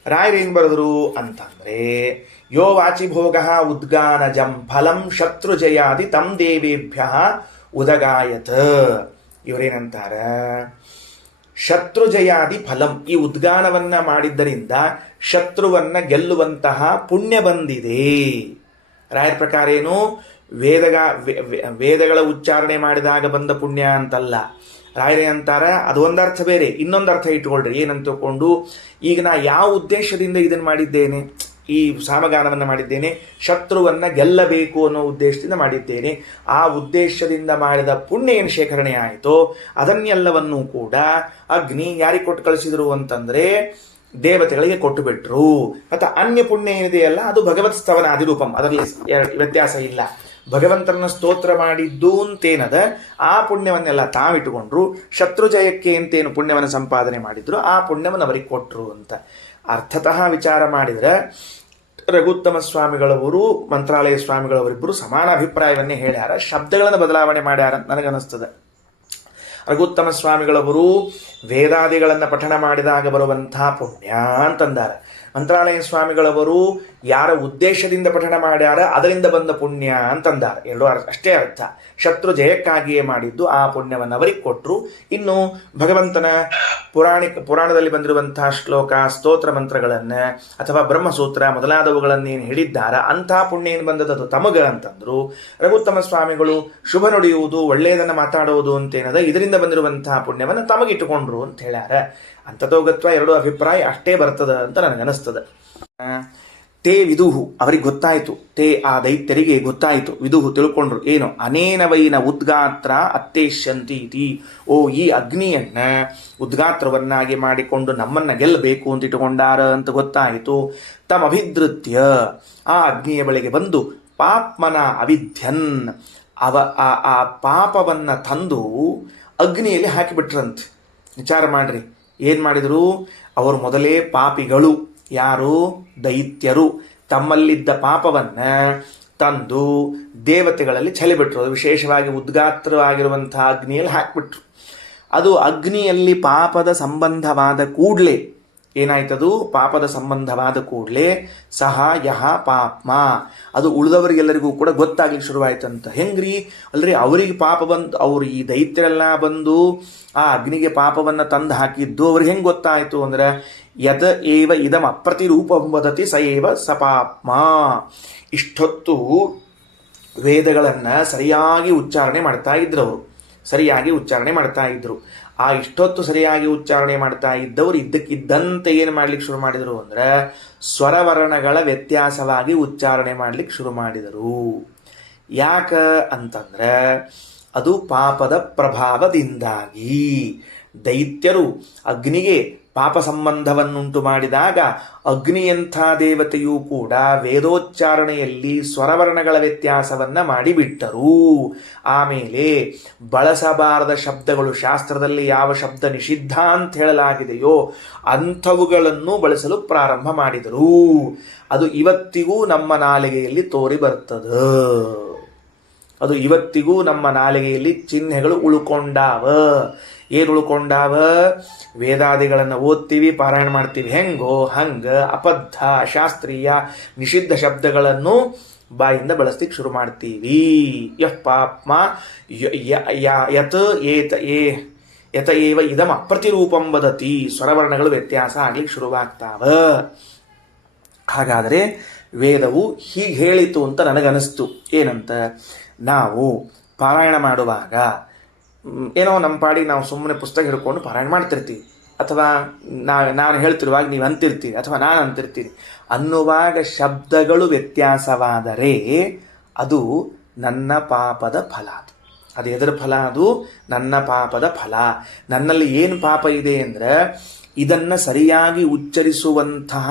ರಾಯರೇನು ಬರೆದರು ಅಂತಂದ್ರೆ, ಯೋ ವಾಚಿಭೋಗ ಉದ್ಗಾನಜಂ ಫಲಂ ಶತ್ರುಜಯಾದಿ ತಂ ದೇವೇಭ್ಯ ಉದಗಾಯತ. ಇವರೇನಂತಾರ, ಶತ್ರುಜಯಾದಿ ಫಲಂ, ಈ ಉದ್ಗಾನವನ್ನ ಮಾಡಿದ್ದರಿಂದ ಶತ್ರುವನ್ನ ಗೆಲ್ಲುವಂತಹ ಪುಣ್ಯ ಬಂದಿದೆ. ರಾಯರ ಪ್ರಕಾರ ಏನು, ವೇದಗಳ ಉಚ್ಚಾರಣೆ ಮಾಡಿದಾಗ ಬಂದ ಪುಣ್ಯ ಅಂತಲ್ಲ. ರಾಯರೇ ಅಂತಾರ ಅದು ಒಂದರ್ಥ ಬೇರೆ, ಇನ್ನೊಂದು ಅರ್ಥ ಇಟ್ಕೊಳ್ರಿ. ಏನಂತ ತಿಳ್ಕೊಂಡು, ಈಗ ನಾ ಯಾವ ಉದ್ದೇಶದಿಂದ ಇದನ್ನು ಮಾಡಿದ್ದೇನೆ, ಈ ಸಾಮಗಾನವನ್ನು ಮಾಡಿದ್ದೇನೆ, ಶತ್ರುವನ್ನ ಗೆಲ್ಲಬೇಕು ಅನ್ನೋ ಉದ್ದೇಶದಿಂದ ಮಾಡಿದ್ದೇನೆ. ಆ ಉದ್ದೇಶದಿಂದ ಮಾಡಿದ ಪುಣ್ಯ ಏನು ಶೇಖರಣೆ ಆಯಿತೋ ಅದನ್ನೆಲ್ಲವನ್ನೂ ಕೂಡ ಅಗ್ನಿ ಯಾರಿಗೆ ಕೊಟ್ಟು ಕಳಿಸಿದ್ರು ಅಂತಂದ್ರೆ ದೇವತೆಗಳಿಗೆ ಕೊಟ್ಟು ಬಿಟ್ರು. ಮತ್ತು ಅನ್ಯ ಪುಣ್ಯ ಏನಿದೆಯಲ್ಲ ಅದು ಭಗವತ್ ಸ್ತವನ ಅಧಿರೂಪಂ, ಅದರಲ್ಲಿ ವ್ಯತ್ಯಾಸ ಇಲ್ಲ. ಭಗವಂತನ ಸ್ತೋತ್ರ ಮಾಡಿದ್ದು ಅಂತೇನದ ಆ ಪುಣ್ಯವನ್ನೆಲ್ಲ ತಾವಿಟ್ಟುಕೊಂಡ್ರು. ಶತ್ರು ಜಯಕ್ಕೆ ಅಂತೇನು ಪುಣ್ಯವನ್ನು ಸಂಪಾದನೆ ಮಾಡಿದ್ರು ಆ ಪುಣ್ಯವನ್ನು ಅವರಿಗೆ ಕೊಟ್ಟರು ಅಂತ ಅರ್ಥತಃ ವಿಚಾರ ಮಾಡಿದರೆ ರಘುತ್ತಮ ಸ್ವಾಮಿಗಳವರು ಮಂತ್ರಾಲಯ ಸ್ವಾಮಿಗಳವರಿಬ್ಬರು ಸಮಾನ ಅಭಿಪ್ರಾಯವನ್ನೇ ಹೇಳ್ಯಾರ, ಶಬ್ದಗಳನ್ನು ಬದಲಾವಣೆ ಮಾಡ್ಯಾರ ಅಂತ ನನಗನ್ನಿಸ್ತದೆ. ರಘುತ್ತಮ ಸ್ವಾಮಿಗಳವರು ವೇದಾದಿಗಳನ್ನು ಪಠಣ ಮಾಡಿದಾಗ ಬರುವಂತಹ ಪುಣ್ಯ ಅಂತಂದಾರ. ಮಂತ್ರಾಲಯ ಸ್ವಾಮಿಗಳವರು ಯಾರ ಉದ್ದೇಶದಿಂದ ಪಠಣ ಮಾಡ್ಯಾರ ಅದರಿಂದ ಬಂದ ಪುಣ್ಯ ಅಂತಂದಾರ. ಎರಡು ಅಷ್ಟೇ ಅರ್ಥ. ಶತ್ರು ಜಯಕ್ಕಾಗಿಯೇ ಮಾಡಿದ್ದು ಆ ಪುಣ್ಯವನ್ನು ಅವರಿಗೆ ಕೊಟ್ಟರು. ಇನ್ನು ಭಗವಂತನ ಪುರಾಣದಲ್ಲಿ ಬಂದಿರುವಂತಹ ಶ್ಲೋಕ, ಸ್ತೋತ್ರ ಮಂತ್ರಗಳನ್ನು ಅಥವಾ ಬ್ರಹ್ಮಸೂತ್ರ ಮೊದಲಾದವುಗಳನ್ನೇನು ಹೇಳಿದ್ದಾರ ಅಂತಹ ಪುಣ್ಯ ಏನು ಬಂದದ್ದು ತಮಗ ಅಂತಂದ್ರು. ರಘುತ್ತಮ ಸ್ವಾಮಿಗಳು ಶುಭ ನುಡಿಯುವುದು, ಒಳ್ಳೆಯದನ್ನು ಮಾತಾಡುವುದು ಅಂತೇನದ ಇದರಿಂದ ಬಂದಿರುವಂತಹ ಪುಣ್ಯವನ್ನು ತಮಗಿಟ್ಟುಕೊಂಡ್ರು ಅಂತ ಹೇಳ್ಯಾರ. ಅಂತತೋಗತ್ವ ಎರಡು ಅಭಿಪ್ರಾಯ ಅಷ್ಟೇ ಬರ್ತದ ಅಂತ ನನಗನಿಸ್ತದೆ. ತೇ ವಿದುಹು, ಅವರಿಗೆ ಗೊತ್ತಾಯಿತು, ತೇ ಆ ದೈತ್ಯರಿಗೆ ಗೊತ್ತಾಯಿತು, ವಿದುಹು ತಿಳ್ಕೊಂಡ್ರು. ಏನು, ಅನೇನ ವೈನ ಉದ್ಗಾತ್ರ ಅತ್ತೇಷ್ಯಂತಿ ಇತಿ, ಓ ಈ ಅಗ್ನಿಯನ್ನ ಉದ್ಗಾತ್ರವನ್ನಾಗಿ ಮಾಡಿಕೊಂಡು ನಮ್ಮನ್ನ ಗೆಲ್ಲಬೇಕು ಅಂತ ಇಟ್ಟುಕೊಂಡಾರ ಅಂತ ಗೊತ್ತಾಯಿತು. ತಮಭಿಧೃತ್ಯ, ಆ ಅಗ್ನಿಯ ಬಳಿಗೆ ಬಂದು ಪಾಪ್ಮನ ಅವಿಧ್ಯನ್, ಆ ಪಾಪವನ್ನು ತಂದು ಅಗ್ನಿಯಲ್ಲಿ ಹಾಕಿಬಿಟ್ರಂತೆ. ವಿಚಾರ ಮಾಡ್ರಿ, ಏನು ಮಾಡಿದರು? ಅವರು ಮೊದಲೇ ಪಾಪಿಗಳು. ಯಾರು? ದೈತ್ಯರು. ತಮ್ಮಲ್ಲಿದ್ದ ಪಾಪವನ್ನು ತಂದು ದೇವತೆಗಳಲ್ಲಿ ಚೆಲ್ಲಿಬಿಟ್ರು. ಅದು ವಿಶೇಷವಾಗಿ ಉದ್ಗಾತ್ರವಾಗಿರುವಂತಹ ಅಗ್ನಿಯಲ್ಲಿ ಹಾಕಿಬಿಟ್ರು. ಅದು ಅಗ್ನಿಯಲ್ಲಿ ಪಾಪದ ಸಂಬಂಧವಾದ ಕೂಡಲೇ ಏನಾಯ್ತದು? ಪಾಪದ ಸಂಬಂಧವಾದ ಕೂಡಲೇ ಸಹ ಯಹ ಪಾಪ್ಮ, ಅದು ಉಳಿದವರಿಗೆಲ್ಲರಿಗೂ ಕೂಡ ಗೊತ್ತಾಗ್ಲಿಕ್ಕೆ ಶುರುವಾಯ್ತಂತ. ಹೆಂಗ್ರಿ? ಅಲ್ರಿ, ಅವರಿಗೆ ಪಾಪ ಬಂದು, ಅವರು ಈ ದೈತ್ಯರೆಲ್ಲ ಬಂದು ಆ ಅಗ್ನಿಗೆ ಪಾಪವನ್ನು ತಂದು ಹಾಕಿದ್ದು ಅವ್ರಿಗೆ ಹೆಂಗೆ ಗೊತ್ತಾಯಿತು ಅಂದ್ರೆ, ಯತ ಏವ ಇದಂ ಅಪ್ರತಿರೂಪಂ ವದತಿ ಸ ಏವ ಸ ಪಾಪ್ಮ. ಇಷ್ಟೊತ್ತು ವೇದಗಳನ್ನು ಸರಿಯಾಗಿ ಉಚ್ಚಾರಣೆ ಮಾಡ್ತಾ ಇದ್ರು ಅವರು, ಸರಿಯಾಗಿ ಉಚ್ಚಾರಣೆ ಮಾಡ್ತಾ ಇದ್ರು. ಆ ಇಷ್ಟೊತ್ತು ಸರಿಯಾಗಿ ಉಚ್ಚಾರಣೆ ಮಾಡ್ತಾ ಇದ್ದವರು ಇದ್ದಕ್ಕಿದ್ದಂತೆ ಏನು ಮಾಡ್ಲಿಕ್ಕೆ ಶುರು ಮಾಡಿದರು ಅಂದ್ರೆ, ಸ್ವರವರ್ಣಗಳ ವ್ಯತ್ಯಾಸವಾಗಿ ಉಚ್ಚಾರಣೆ ಮಾಡ್ಲಿಕ್ಕೆ ಶುರು ಮಾಡಿದರು. ಯಾಕ ಅಂತಂದ್ರೆ, ಅದು ಪಾಪದ ಪ್ರಭಾವದಿಂದಾಗಿ. ದೈತ್ಯರು ಅಗ್ನಿಗೆ ಪಾಪ ಸಂಬಂಧವನ್ನುಂಟು ಮಾಡಿದಾಗ ಅಗ್ನಿಯಂಥ ದೇವತೆಯೂ ಕೂಡ ವೇದೋಚ್ಚಾರಣೆಯಲ್ಲಿ ಸ್ವರವರ್ಣಗಳ ವ್ಯತ್ಯಾಸವನ್ನು ಮಾಡಿಬಿಟ್ಟರು. ಆಮೇಲೆ ಬಳಸಬಾರದ ಶಬ್ದಗಳು, ಶಾಸ್ತ್ರದಲ್ಲಿ ಯಾವ ಶಬ್ದ ನಿಷಿದ್ಧ ಅಂತ ಹೇಳಲಾಗಿದೆಯೋ ಅಂಥವುಗಳನ್ನು ಬಳಸಲು ಪ್ರಾರಂಭ ಮಾಡಿದರು. ಅದು ಇವತ್ತಿಗೂ ನಮ್ಮ ನಾಲಿಗೆಯಲ್ಲಿ ತೋರಿ ಬರ್ತದೆ. ಅದು ಇವತ್ತಿಗೂ ನಮ್ಮ ನಾಲಿಗೆಯಲ್ಲಿ ಚಿಹ್ನೆಗಳು ಉಳ್ಕೊಂಡಾವ. ಏನು ಉಳ್ಕೊಂಡಾವ? ವೇದಾದಿಗಳನ್ನು ಓದ್ತೀವಿ, ಪಾರಾಯಣ ಮಾಡ್ತೀವಿ, ಹೆಂಗೋ ಹಂಗ ಅಬದ್ಧ, ಶಾಸ್ತ್ರೀಯ, ನಿಷಿದ್ಧ ಶಬ್ದಗಳನ್ನು ಬಾಯಿಂದ ಬಳಸ್ಲಿಕ್ಕೆ ಶುರು ಮಾಡ್ತೀವಿ. ಯಃ ಪಾಪ್ಮ ಯತ ಏವ ಇದಂ ಅಪ್ರತಿರೂಪಂ ವದತಿ. ಸ್ವರವರ್ಣಗಳು ವ್ಯತ್ಯಾಸ ಆಗ್ಲಿಕ್ಕೆ ಶುರುವಾಗ್ತಾವ. ಹಾಗಾದರೆ ವೇದವು ಹೀಗೆ ಹೇಳಿತು ಅಂತ ನನಗನಿಸ್ತು. ಏನಂತ? ನಾವು ಪಾರಾಯಣ ಮಾಡುವಾಗ ಏನೋ ನಮ್ಮ ಪಾಡಿಗೆ ನಾವು ಸುಮ್ಮನೆ ಪುಸ್ತಕ ಹಿಡ್ಕೊಂಡು ಪಾರಾಯಣ ಮಾಡ್ತಿರ್ತೀವಿ, ಅಥವಾ ನಾನು ಹೇಳ್ತಿರುವಾಗ ನೀವು ಅಂತಿರ್ತೀರಿ, ಅಥವಾ ನಾನು ಅಂತಿರ್ತೀನಿ. ಅನ್ನುವಾಗ ಶಬ್ದಗಳು ವ್ಯತ್ಯಾಸವಾದರೆ ಅದು ನನ್ನ ಪಾಪದ ಫಲ. ಅದು ಎದರ ಫಲ? ಅದು ನನ್ನ ಪಾಪದ ಫಲ. ನನ್ನಲ್ಲಿ ಏನು ಪಾಪ ಇದೆ ಅಂದರೆ, ಇದನ್ನು ಸರಿಯಾಗಿ ಉಚ್ಚರಿಸುವಂತಹ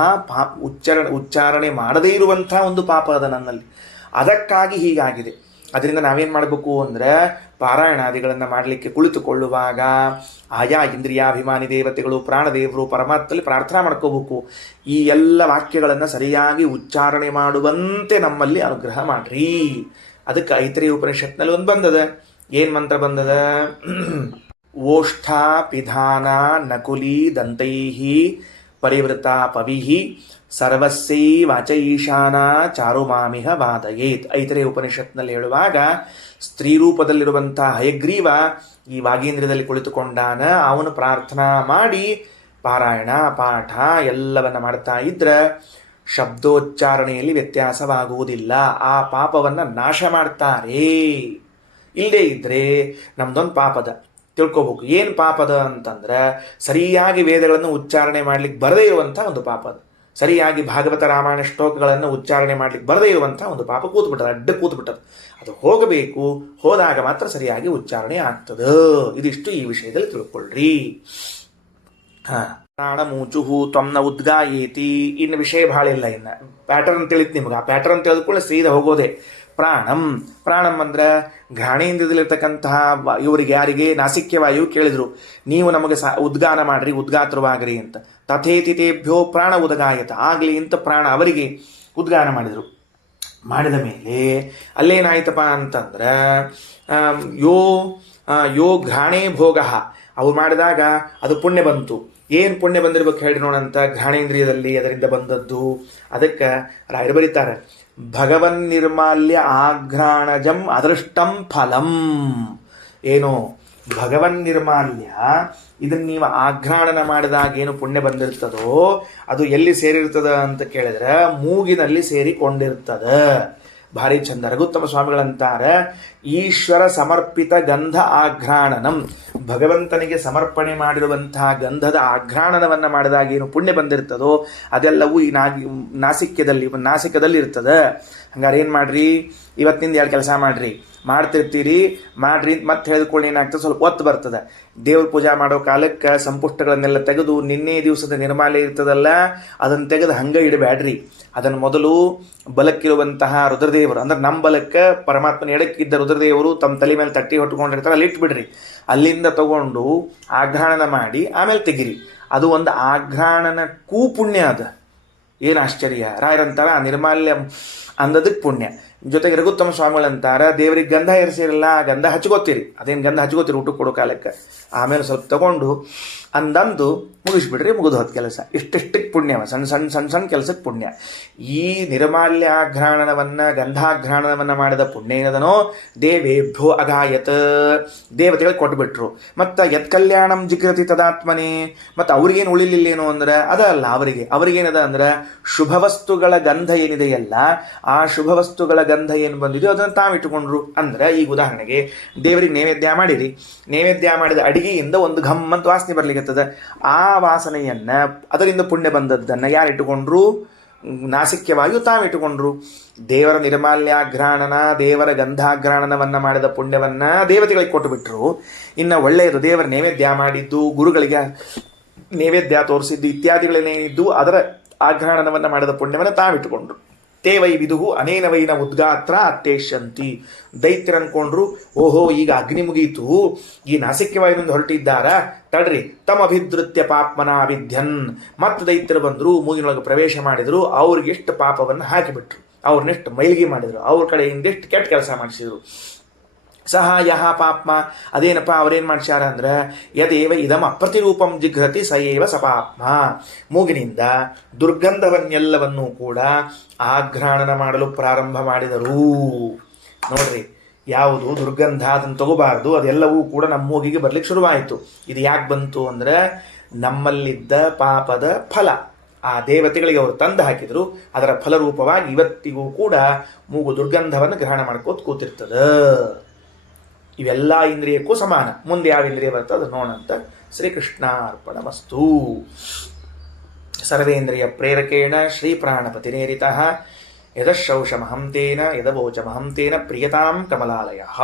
ಉಚ್ಚಾರಣೆ ಮಾಡದೇ ಇರುವಂತಹ ಒಂದು ಪಾಪ ಅದ ನನ್ನಲ್ಲಿ. ಅದಕ್ಕಾಗಿ ಹೀಗಾಗಿದೆ. ಅದರಿಂದ ನಾವೇನು ಮಾಡಬೇಕು ಅಂದರೆ, ಪಾರಾಯಣಾದಿಗಳನ್ನು ಮಾಡಲಿಕ್ಕೆ ಕುಳಿತುಕೊಳ್ಳುವಾಗ ಆಯಾ ಇಂದ್ರಿಯಾಭಿಮಾನಿ ದೇವತೆಗಳು, ಪ್ರಾಣದೇವರು, ಪರಮಾತ್ಮಲ್ಲಿ ಪ್ರಾರ್ಥನಾ ಮಾಡ್ಕೋಬೇಕು. ಈ ಎಲ್ಲ ವಾಕ್ಯಗಳನ್ನು ಸರಿಯಾಗಿ ಉಚ್ಚಾರಣೆ ಮಾಡುವಂತೆ ನಮ್ಮಲ್ಲಿ ಅನುಗ್ರಹ ಮಾಡ್ರಿ. ಅದಕ್ಕೆ ಐತರೇಯ ಉಪನಿಷತ್ನಲ್ಲಿ ಒಂದು ಬಂದದ. ಏನು ಮಂತ್ರ ಬಂದದ? ಓಷ್ಠ ಪಿಧಾನ ನಕುಲಿ ದಂತೈಹಿ ಪರಿವೃತ ಪವಿಹಿ ಸರ್ವಸ್ಸೈ ವಾಚೈಶಾನ ಚಾರುಮಾಮಿಹ ವಾದಯೇತ್. ಐತರೇಯ ಉಪನಿಷತ್ನಲ್ಲಿ ಹೇಳುವಾಗ ಸ್ತ್ರೀ ರೂಪದಲ್ಲಿರುವಂತಹ ಹಯಗ್ರೀವ ಈ ವಾಗೀಂದ್ರದಲ್ಲಿ ಕುಳಿತುಕೊಂಡಾನ. ಅವನು ಪ್ರಾರ್ಥನಾ ಮಾಡಿ ಪಾರಾಯಣ ಪಾಠ ಎಲ್ಲವನ್ನ ಮಾಡ್ತಾ ಇದ್ರೆ ಶಬ್ದೋಚ್ಚಾರಣೆಯಲ್ಲಿ ವ್ಯತ್ಯಾಸವಾಗುವುದಿಲ್ಲ. ಆ ಪಾಪವನ್ನು ನಾಶ ಮಾಡ್ತಾರೆ. ಇಲ್ಲದೇ ಇದ್ರೆ ನಮ್ದೊಂದು ಪಾಪದ ತಿಳ್ಕೊಬೇಕು. ಏನು ಪಾಪದ ಅಂತಂದ್ರೆ, ಸರಿಯಾಗಿ ವೇದಗಳನ್ನು ಉಚ್ಚಾರಣೆ ಮಾಡ್ಲಿಕ್ಕೆ ಬರದೇ ಇರುವಂಥ ಒಂದು ಪಾಪದ. ಸರಿಯಾಗಿ ಭಾಗವತ ರಾಮಾಯಣ ಶ್ಲೋಕಗಳನ್ನು ಉಚ್ಚಾರಣೆ ಮಾಡ್ಲಿಕ್ಕೆ ಬರದೇ ಇರುವಂಥ ಒಂದು ಪಾಪ ಕೂತ್ಬಿಟ್ಟದ, ಅಡ್ಡ ಕೂತ್ಬಿಟ್ಟದ. ಅದು ಹೋಗಬೇಕು. ಹೋದಾಗ ಮಾತ್ರ ಸರಿಯಾಗಿ ಉಚ್ಚಾರಣೆ ಆಗ್ತದೆ. ಇದಿಷ್ಟು ಈ ವಿಷಯದಲ್ಲಿ ತಿಳ್ಕೊಳ್ರಿ. ಪ್ರಾಣ ಮೂಚುಹು ತ್ವಮ್ನ ಉದ್ಗಾಯೇತಿ. ಇನ್ನು ವಿಷಯ ಭಾಳ ಇಲ್ಲ. ಇನ್ನು ಪ್ಯಾಟರ್ನ್ ತಿಳಿತು ನಿಮ್ಗೆ. ಆ ಪ್ಯಾಟರ್ನ್ ತಿಳಿದುಕೊಳ್ಳೆ ಸೀದಾ ಹೋಗೋದೆ. ಪ್ರಾಣಂ ಅಂದ್ರೆ ಘ್ರಾಣೇಂದ್ರದಲ್ಲಿರ್ತಕ್ಕಂತಹ ಇವರಿಗೆ, ಯಾರಿಗೆ? ನಾಸಿಕ್ಯವಾಯು ಕೇಳಿದ್ರು, ನೀವು ನಮಗೆ ಉದ್ಗಾನ ಮಾಡ್ರಿ, ಉದ್ಗಾತ್ರವಾಗ್ರಿ ಅಂತ. ತಥೇತಿತೇಭ್ಯೋ ಪ್ರಾಣ ಉದಗಾಯತ. ಆಗಲಿ ಅಂತ ಪ್ರಾಣ ಅವರಿಗೆ ಉದ್ಗಾನ ಮಾಡಿದರು. ಮಾಡಿದ ಮೇಲೆ ಅಲ್ಲೇನಾಯ್ತಪ್ಪ ಅಂತಂದ್ರೆ, ಯೋ ಘ್ರಾಣೇ ಭೋಗ ಅವ್ರು ಮಾಡಿದಾಗ ಅದು ಪುಣ್ಯ ಬಂತು. ಏನು ಪುಣ್ಯ ಬಂದಿರ್ಬೇಕು ಹೇಳಿ ನೋಡಂತ? ಘ್ರಾಣೇಂದ್ರಿಯದಲ್ಲಿ ಅದರಿಂದ ಬಂದದ್ದು. ಅದಕ್ಕೆ ರಾಯರು ಬರೀತಾರೆ, ಭಗವನ್ ನಿರ್ಮಾಲ್ಯ ಆಘ್ರಾಣಜಂ ಅದೃಷ್ಟಂ ಫಲಂ. ಏನು? ಭಗವನ್ ನಿರ್ಮಾಲ್ಯ, ಇದನ್ನು ನೀವು ಆಘ್ರಾಣನ ಮಾಡಿದಾಗ ಏನು ಪುಣ್ಯ ಬಂದಿರ್ತದೋ ಅದು ಎಲ್ಲಿ ಸೇರಿರ್ತದ ಅಂತ ಕೇಳಿದ್ರೆ ಮೂಗಿನಲ್ಲಿ ಸೇರಿಕೊಂಡಿರ್ತದ. ಭಾರಿ ಚಂದ. ರಘುತ್ತಮ ಸ್ವಾಮಿಗಳಂತಾರೆ, ಈಶ್ವರ ಸಮರ್ಪಿತ ಗಂಧ ಆಘ್ರಾಣನಂ. ಭಗವಂತನಿಗೆ ಸಮರ್ಪಣೆ ಮಾಡಿರುವಂತಹ ಗಂಧದ ಆಘ್ರಾಣನವನ್ನು ಮಾಡಿದಾಗ ಏನು ಪುಣ್ಯ ಬಂದಿರ್ತದೋ ಅದೆಲ್ಲವೂ ಈ ನಾಸಿಕದಲ್ಲಿ ಇರ್ತದೆ. ಹಂಗಾರೆ ಏನು ಮಾಡ್ರಿ? ಇವತ್ತಿನಿಂದ 2 ಕೆಲಸ ಮಾಡ್ರಿ. ಮಾಡ್ತಿರ್ತೀರಿ, ಮಾಡ್ರಿ ಮತ್ತೆ ಹೇಳಿದ್ಕೊಳ್ಳಿ ಏನಾಗ್ತದೆ, ಸ್ವಲ್ಪ ಒತ್ತು ಬರ್ತದೆ. ದೇವ್ರ ಪೂಜಾ ಮಾಡೋ ಕಾಲಕ್ಕೆ ಸಂಪುಷ್ಟಗಳನ್ನೆಲ್ಲ ತೆಗೆದು ನಿನ್ನೆ ದಿವಸದ ನಿರ್ಮಾಲ್ಯ ಇರ್ತದಲ್ಲ ಅದನ್ನು ತೆಗೆದು ಹಂಗೆ ಇಡಬೇಡ್ರಿ. ಅದನ್ನು ಮೊದಲು ಬಲಕ್ಕಿರುವಂತಹ ರುದ್ರದೇವರು ಅಂದ್ರೆ ನಮ್ಮ ಬಲಕ್ಕೆ ಪರಮಾತ್ಮನ ಎಡಕ್ಕಿದ್ದ ರುದ್ರದೇವರು ತಮ್ಮ ತಲೆ ಮೇಲೆ ತಟ್ಟಿ ಹೊಟ್ಕೊಂಡಿರ್ತಾರೆ, ಅಲ್ಲಿ ಇಟ್ಬಿಡ್ರಿ. ಅಲ್ಲಿಂದ ತಗೊಂಡು ಆಘ್ರಾಣನ ಮಾಡಿ ಆಮೇಲೆ ತೆಗಿರಿ. ಅದು ಒಂದು ಆಘ್ರಾಣನ ಪುಣ್ಯ. ಅದು ಏನು ಆಶ್ಚರ್ಯ. ರಾಯರಂತಾರ ನಿರ್ಮಾಲ್ಯ ಅಂದದಕ್ಕೆ ಪುಣ್ಯ. ಜೊತೆಗೆ ರಘುತ್ತಮ ಸ್ವಾಮಿಗಳಂತಾರ ದೇವರಿಗೆ ಗಂಧ ಇರಿಸಿರಲ್ಲ, ಗಂಧ ಹಚ್ಕೋತೀರಿ. ಅದೇನು ಗಂಧ ಹಚ್ಕೋತೀರಿ ಊಟಕ್ಕೆ ಕೊಡೋ ಕಾಲಕ್ಕೆ. ಆಮೇಲೆ ಸ್ವಲ್ಪ ತಗೊಂಡು ಅಂದಂದು ಮುಗಿಸ್ಬಿಡ್ರಿ, ಮುಗಿದು ಹೋದ ಕೆಲಸ. ಇಷ್ಟಿಷ್ಟಕ್ಕೆ ಪುಣ್ಯವ, ಸಣ್ಣ ಸಣ್ಣ ಸಣ್ಣ ಸಣ್ಣ ಕೆಲಸಕ್ಕೆ ಪುಣ್ಯ. ಈ ನಿರ್ಮಾಲ್ಯಾಘ್ರಾಣನವನ್ನು ಗಂಧಾಘ್ರಾಣನವನ್ನು ಮಾಡಿದ ಪುಣ್ಯ ಏನದನೋ ದೇವೇಭ್ಯೋ ಅಗಾಯತ್, ದೇವತೆಗಳಿಗೆ ಕೊಟ್ಬಿಟ್ರು. ಮತ್ತು ಯತ್ ಕಲ್ಯಾಣಂ ಜಿಗ್ರತಿ ತದಾತ್ಮನೇ, ಮತ್ತು ಅವ್ರಿಗೇನು ಉಳಿಲಿಲ್ಲೇನು ಅಂದ್ರೆ ಅದಲ್ಲ, ಅವ್ರಿಗೇನದ ಅಂದ್ರೆ ಶುಭ ವಸ್ತುಗಳ ಗಂಧ ಏನಿದೆಯಲ್ಲ, ಆ ಶುಭ ವಸ್ತುಗಳ ಗಂಧ ಏನು ಬಂದಿದೆಯೋ ಅದನ್ನು ತಾವಿಟ್ಟುಕೊಂಡ್ರು. ಅಂದ್ರೆ ಈಗ ಉದಾಹರಣೆಗೆ ದೇವರಿಗೆ ನೈವೇದ್ಯ ಮಾಡಿರಿ, ನೈವೇದ್ಯ ಮಾಡಿದ ಅಡಿಗೆಯಿಂದ ಒಂದು ಘಮ್ ಅಂತ ವಾಸನೆ ಬರ್ಲಿಕ್ಕತ್ತದ. ಆ ವಾಸನೆಯನ್ನ ಅದರಿಂದ ಪುಣ್ಯ ಬಂದದ್ದನ್ನು ಯಾರಿಟ್ಟುಕೊಂಡ್ರು? ನಾಸಿಕ್ಯವಾಗಿ ತಾವಿಟ್ಟುಕೊಂಡ್ರು. ದೇವರ ನಿರ್ಮಾಲ್ಯಾಘ್ರಾಣನ, ದೇವರ ಗಂಧಾಘ್ರಾಣನವನ್ನ ಮಾಡಿದ ಪುಣ್ಯವನ್ನ ದೇವತೆಗಳಿಗೆ ಕೊಟ್ಟು ಬಿಟ್ರು. ಇನ್ನು ಒಳ್ಳೆಯದು ದೇವರ ನೈವೇದ್ಯ ಮಾಡಿದ್ದು, ಗುರುಗಳಿಗೆ ನೈವೇದ್ಯ ತೋರಿಸಿದ್ದು ಇತ್ಯಾದಿಗಳೇನೇನಿದ್ದು ಅದರ ಆಘ್ರಾಣನವನ್ನು ಮಾಡಿದ ಪುಣ್ಯವನ್ನು ತಾವಿಟ್ಟುಕೊಂಡ್ರು. ತೇ ವೈ ವಿದುಹು ಅನೇನ ವೈನ ಉದ್ಗಾತ್ರ ಅತ್ತೇಶಂತಿ. ದೈತ್ಯರು ಅನ್ಕೊಂಡ್ರು, ಓಹೋ ಈಗ ಅಗ್ನಿ ಮುಗೀತು, ಈ ನಾಸಿಕ್ಯವಾಯುವಿನಿಂದ ಹೊರಟಿದ್ದಾರ, ತಡ್ರಿ ತಮಭಿಧೃತ್ಯ ಪಾಪ್ಮನ ವಿಧ್ಯನ್. ಮತ್ತೆ ದೈತ್ಯರು ಬಂದರು, ಮೂಗಿನೊಳಗೆ ಪ್ರವೇಶ ಮಾಡಿದ್ರು, ಅವ್ರಿಗೆ ಎಷ್ಟು ಪಾಪವನ್ನು ಹಾಕಿಬಿಟ್ರು, ಅವ್ರನ್ನೆಷ್ಟು ಮೈಲಿಗೆ ಮಾಡಿದ್ರು, ಅವ್ರ ಕಡೆಯಿಂದ ಎಷ್ಟು ಕೆಟ್ಟ ಕೆಲಸ ಮಾಡಿಸಿದ್ರು. ಸಹಾಯ ಪಾಪ್ಮ, ಅದೇನಪ್ಪ ಅವ್ರೇನು ಮಾಡ್ಸ್ಯಾರ ಅಂದ್ರೆ ಯದೇವ ಇದಂ ಅಪ್ರತಿರೂಪಂ ಜಿಘ್ರತಿ ಸಯೇವ ಸಪಾಪ್ಮ. ಮೂಗಿನಿಂದ ದುರ್ಗಂಧವನ್ನೆಲ್ಲವನ್ನೂ ಕೂಡ ಆಘ್ರಾಣನ ಮಾಡಲು ಪ್ರಾರಂಭ ಮಾಡಿದರು. ನೋಡ್ರಿ, ಯಾವುದು ದುರ್ಗಂಧ ಅದನ್ನು ತಗೋಬಾರ್ದು, ಅದೆಲ್ಲವೂ ಕೂಡ ನಮ್ಮ ಮೂಗಿಗೆ ಬರ್ಲಿಕ್ಕೆ ಶುರುವಾಯಿತು. ಇದು ಯಾಕೆ ಬಂತು ಅಂದ್ರೆ ನಮ್ಮಲ್ಲಿದ್ದ ಪಾಪದ ಫಲ ಆ ದೇವತೆಗಳಿಗೆ ಅವರು ತಂದು ಹಾಕಿದ್ರು. ಅದರ ಫಲರೂಪವಾಗಿ ಇವತ್ತಿಗೂ ಕೂಡ ಮೂಗು ದುರ್ಗಂಧವನ್ನು ಗ್ರಹಣ ಮಾಡ್ಕೋತ ಕೂತಿರ್ತದ. ಇವೆಲ್ಲ ಇಂದ್ರಿಯಕ್ಕೂ ಸಮಾನ. ಮುಂದೆ ಯಾವ ಇಂದ್ರಿಯ ಬರ್ತದೆ ಅದು ನೋಡಂತ. ಶ್ರೀಕೃಷ್ಣಾರ್ಪಣಮಸ್ತು. ಸರ್ವೇಂದ್ರಿಯ ಪ್ರೇರಕೇಣ ಶ್ರೀ ಪ್ರಾಣಪತಿನೇರಿತಃ ಯದಶೌಷಮಹಂ ತೇನ ಯದವೋಚಮಹಂ ತೇನ ಪ್ರಿಯತಾಂ ಕಮಲಾಲಯಃ.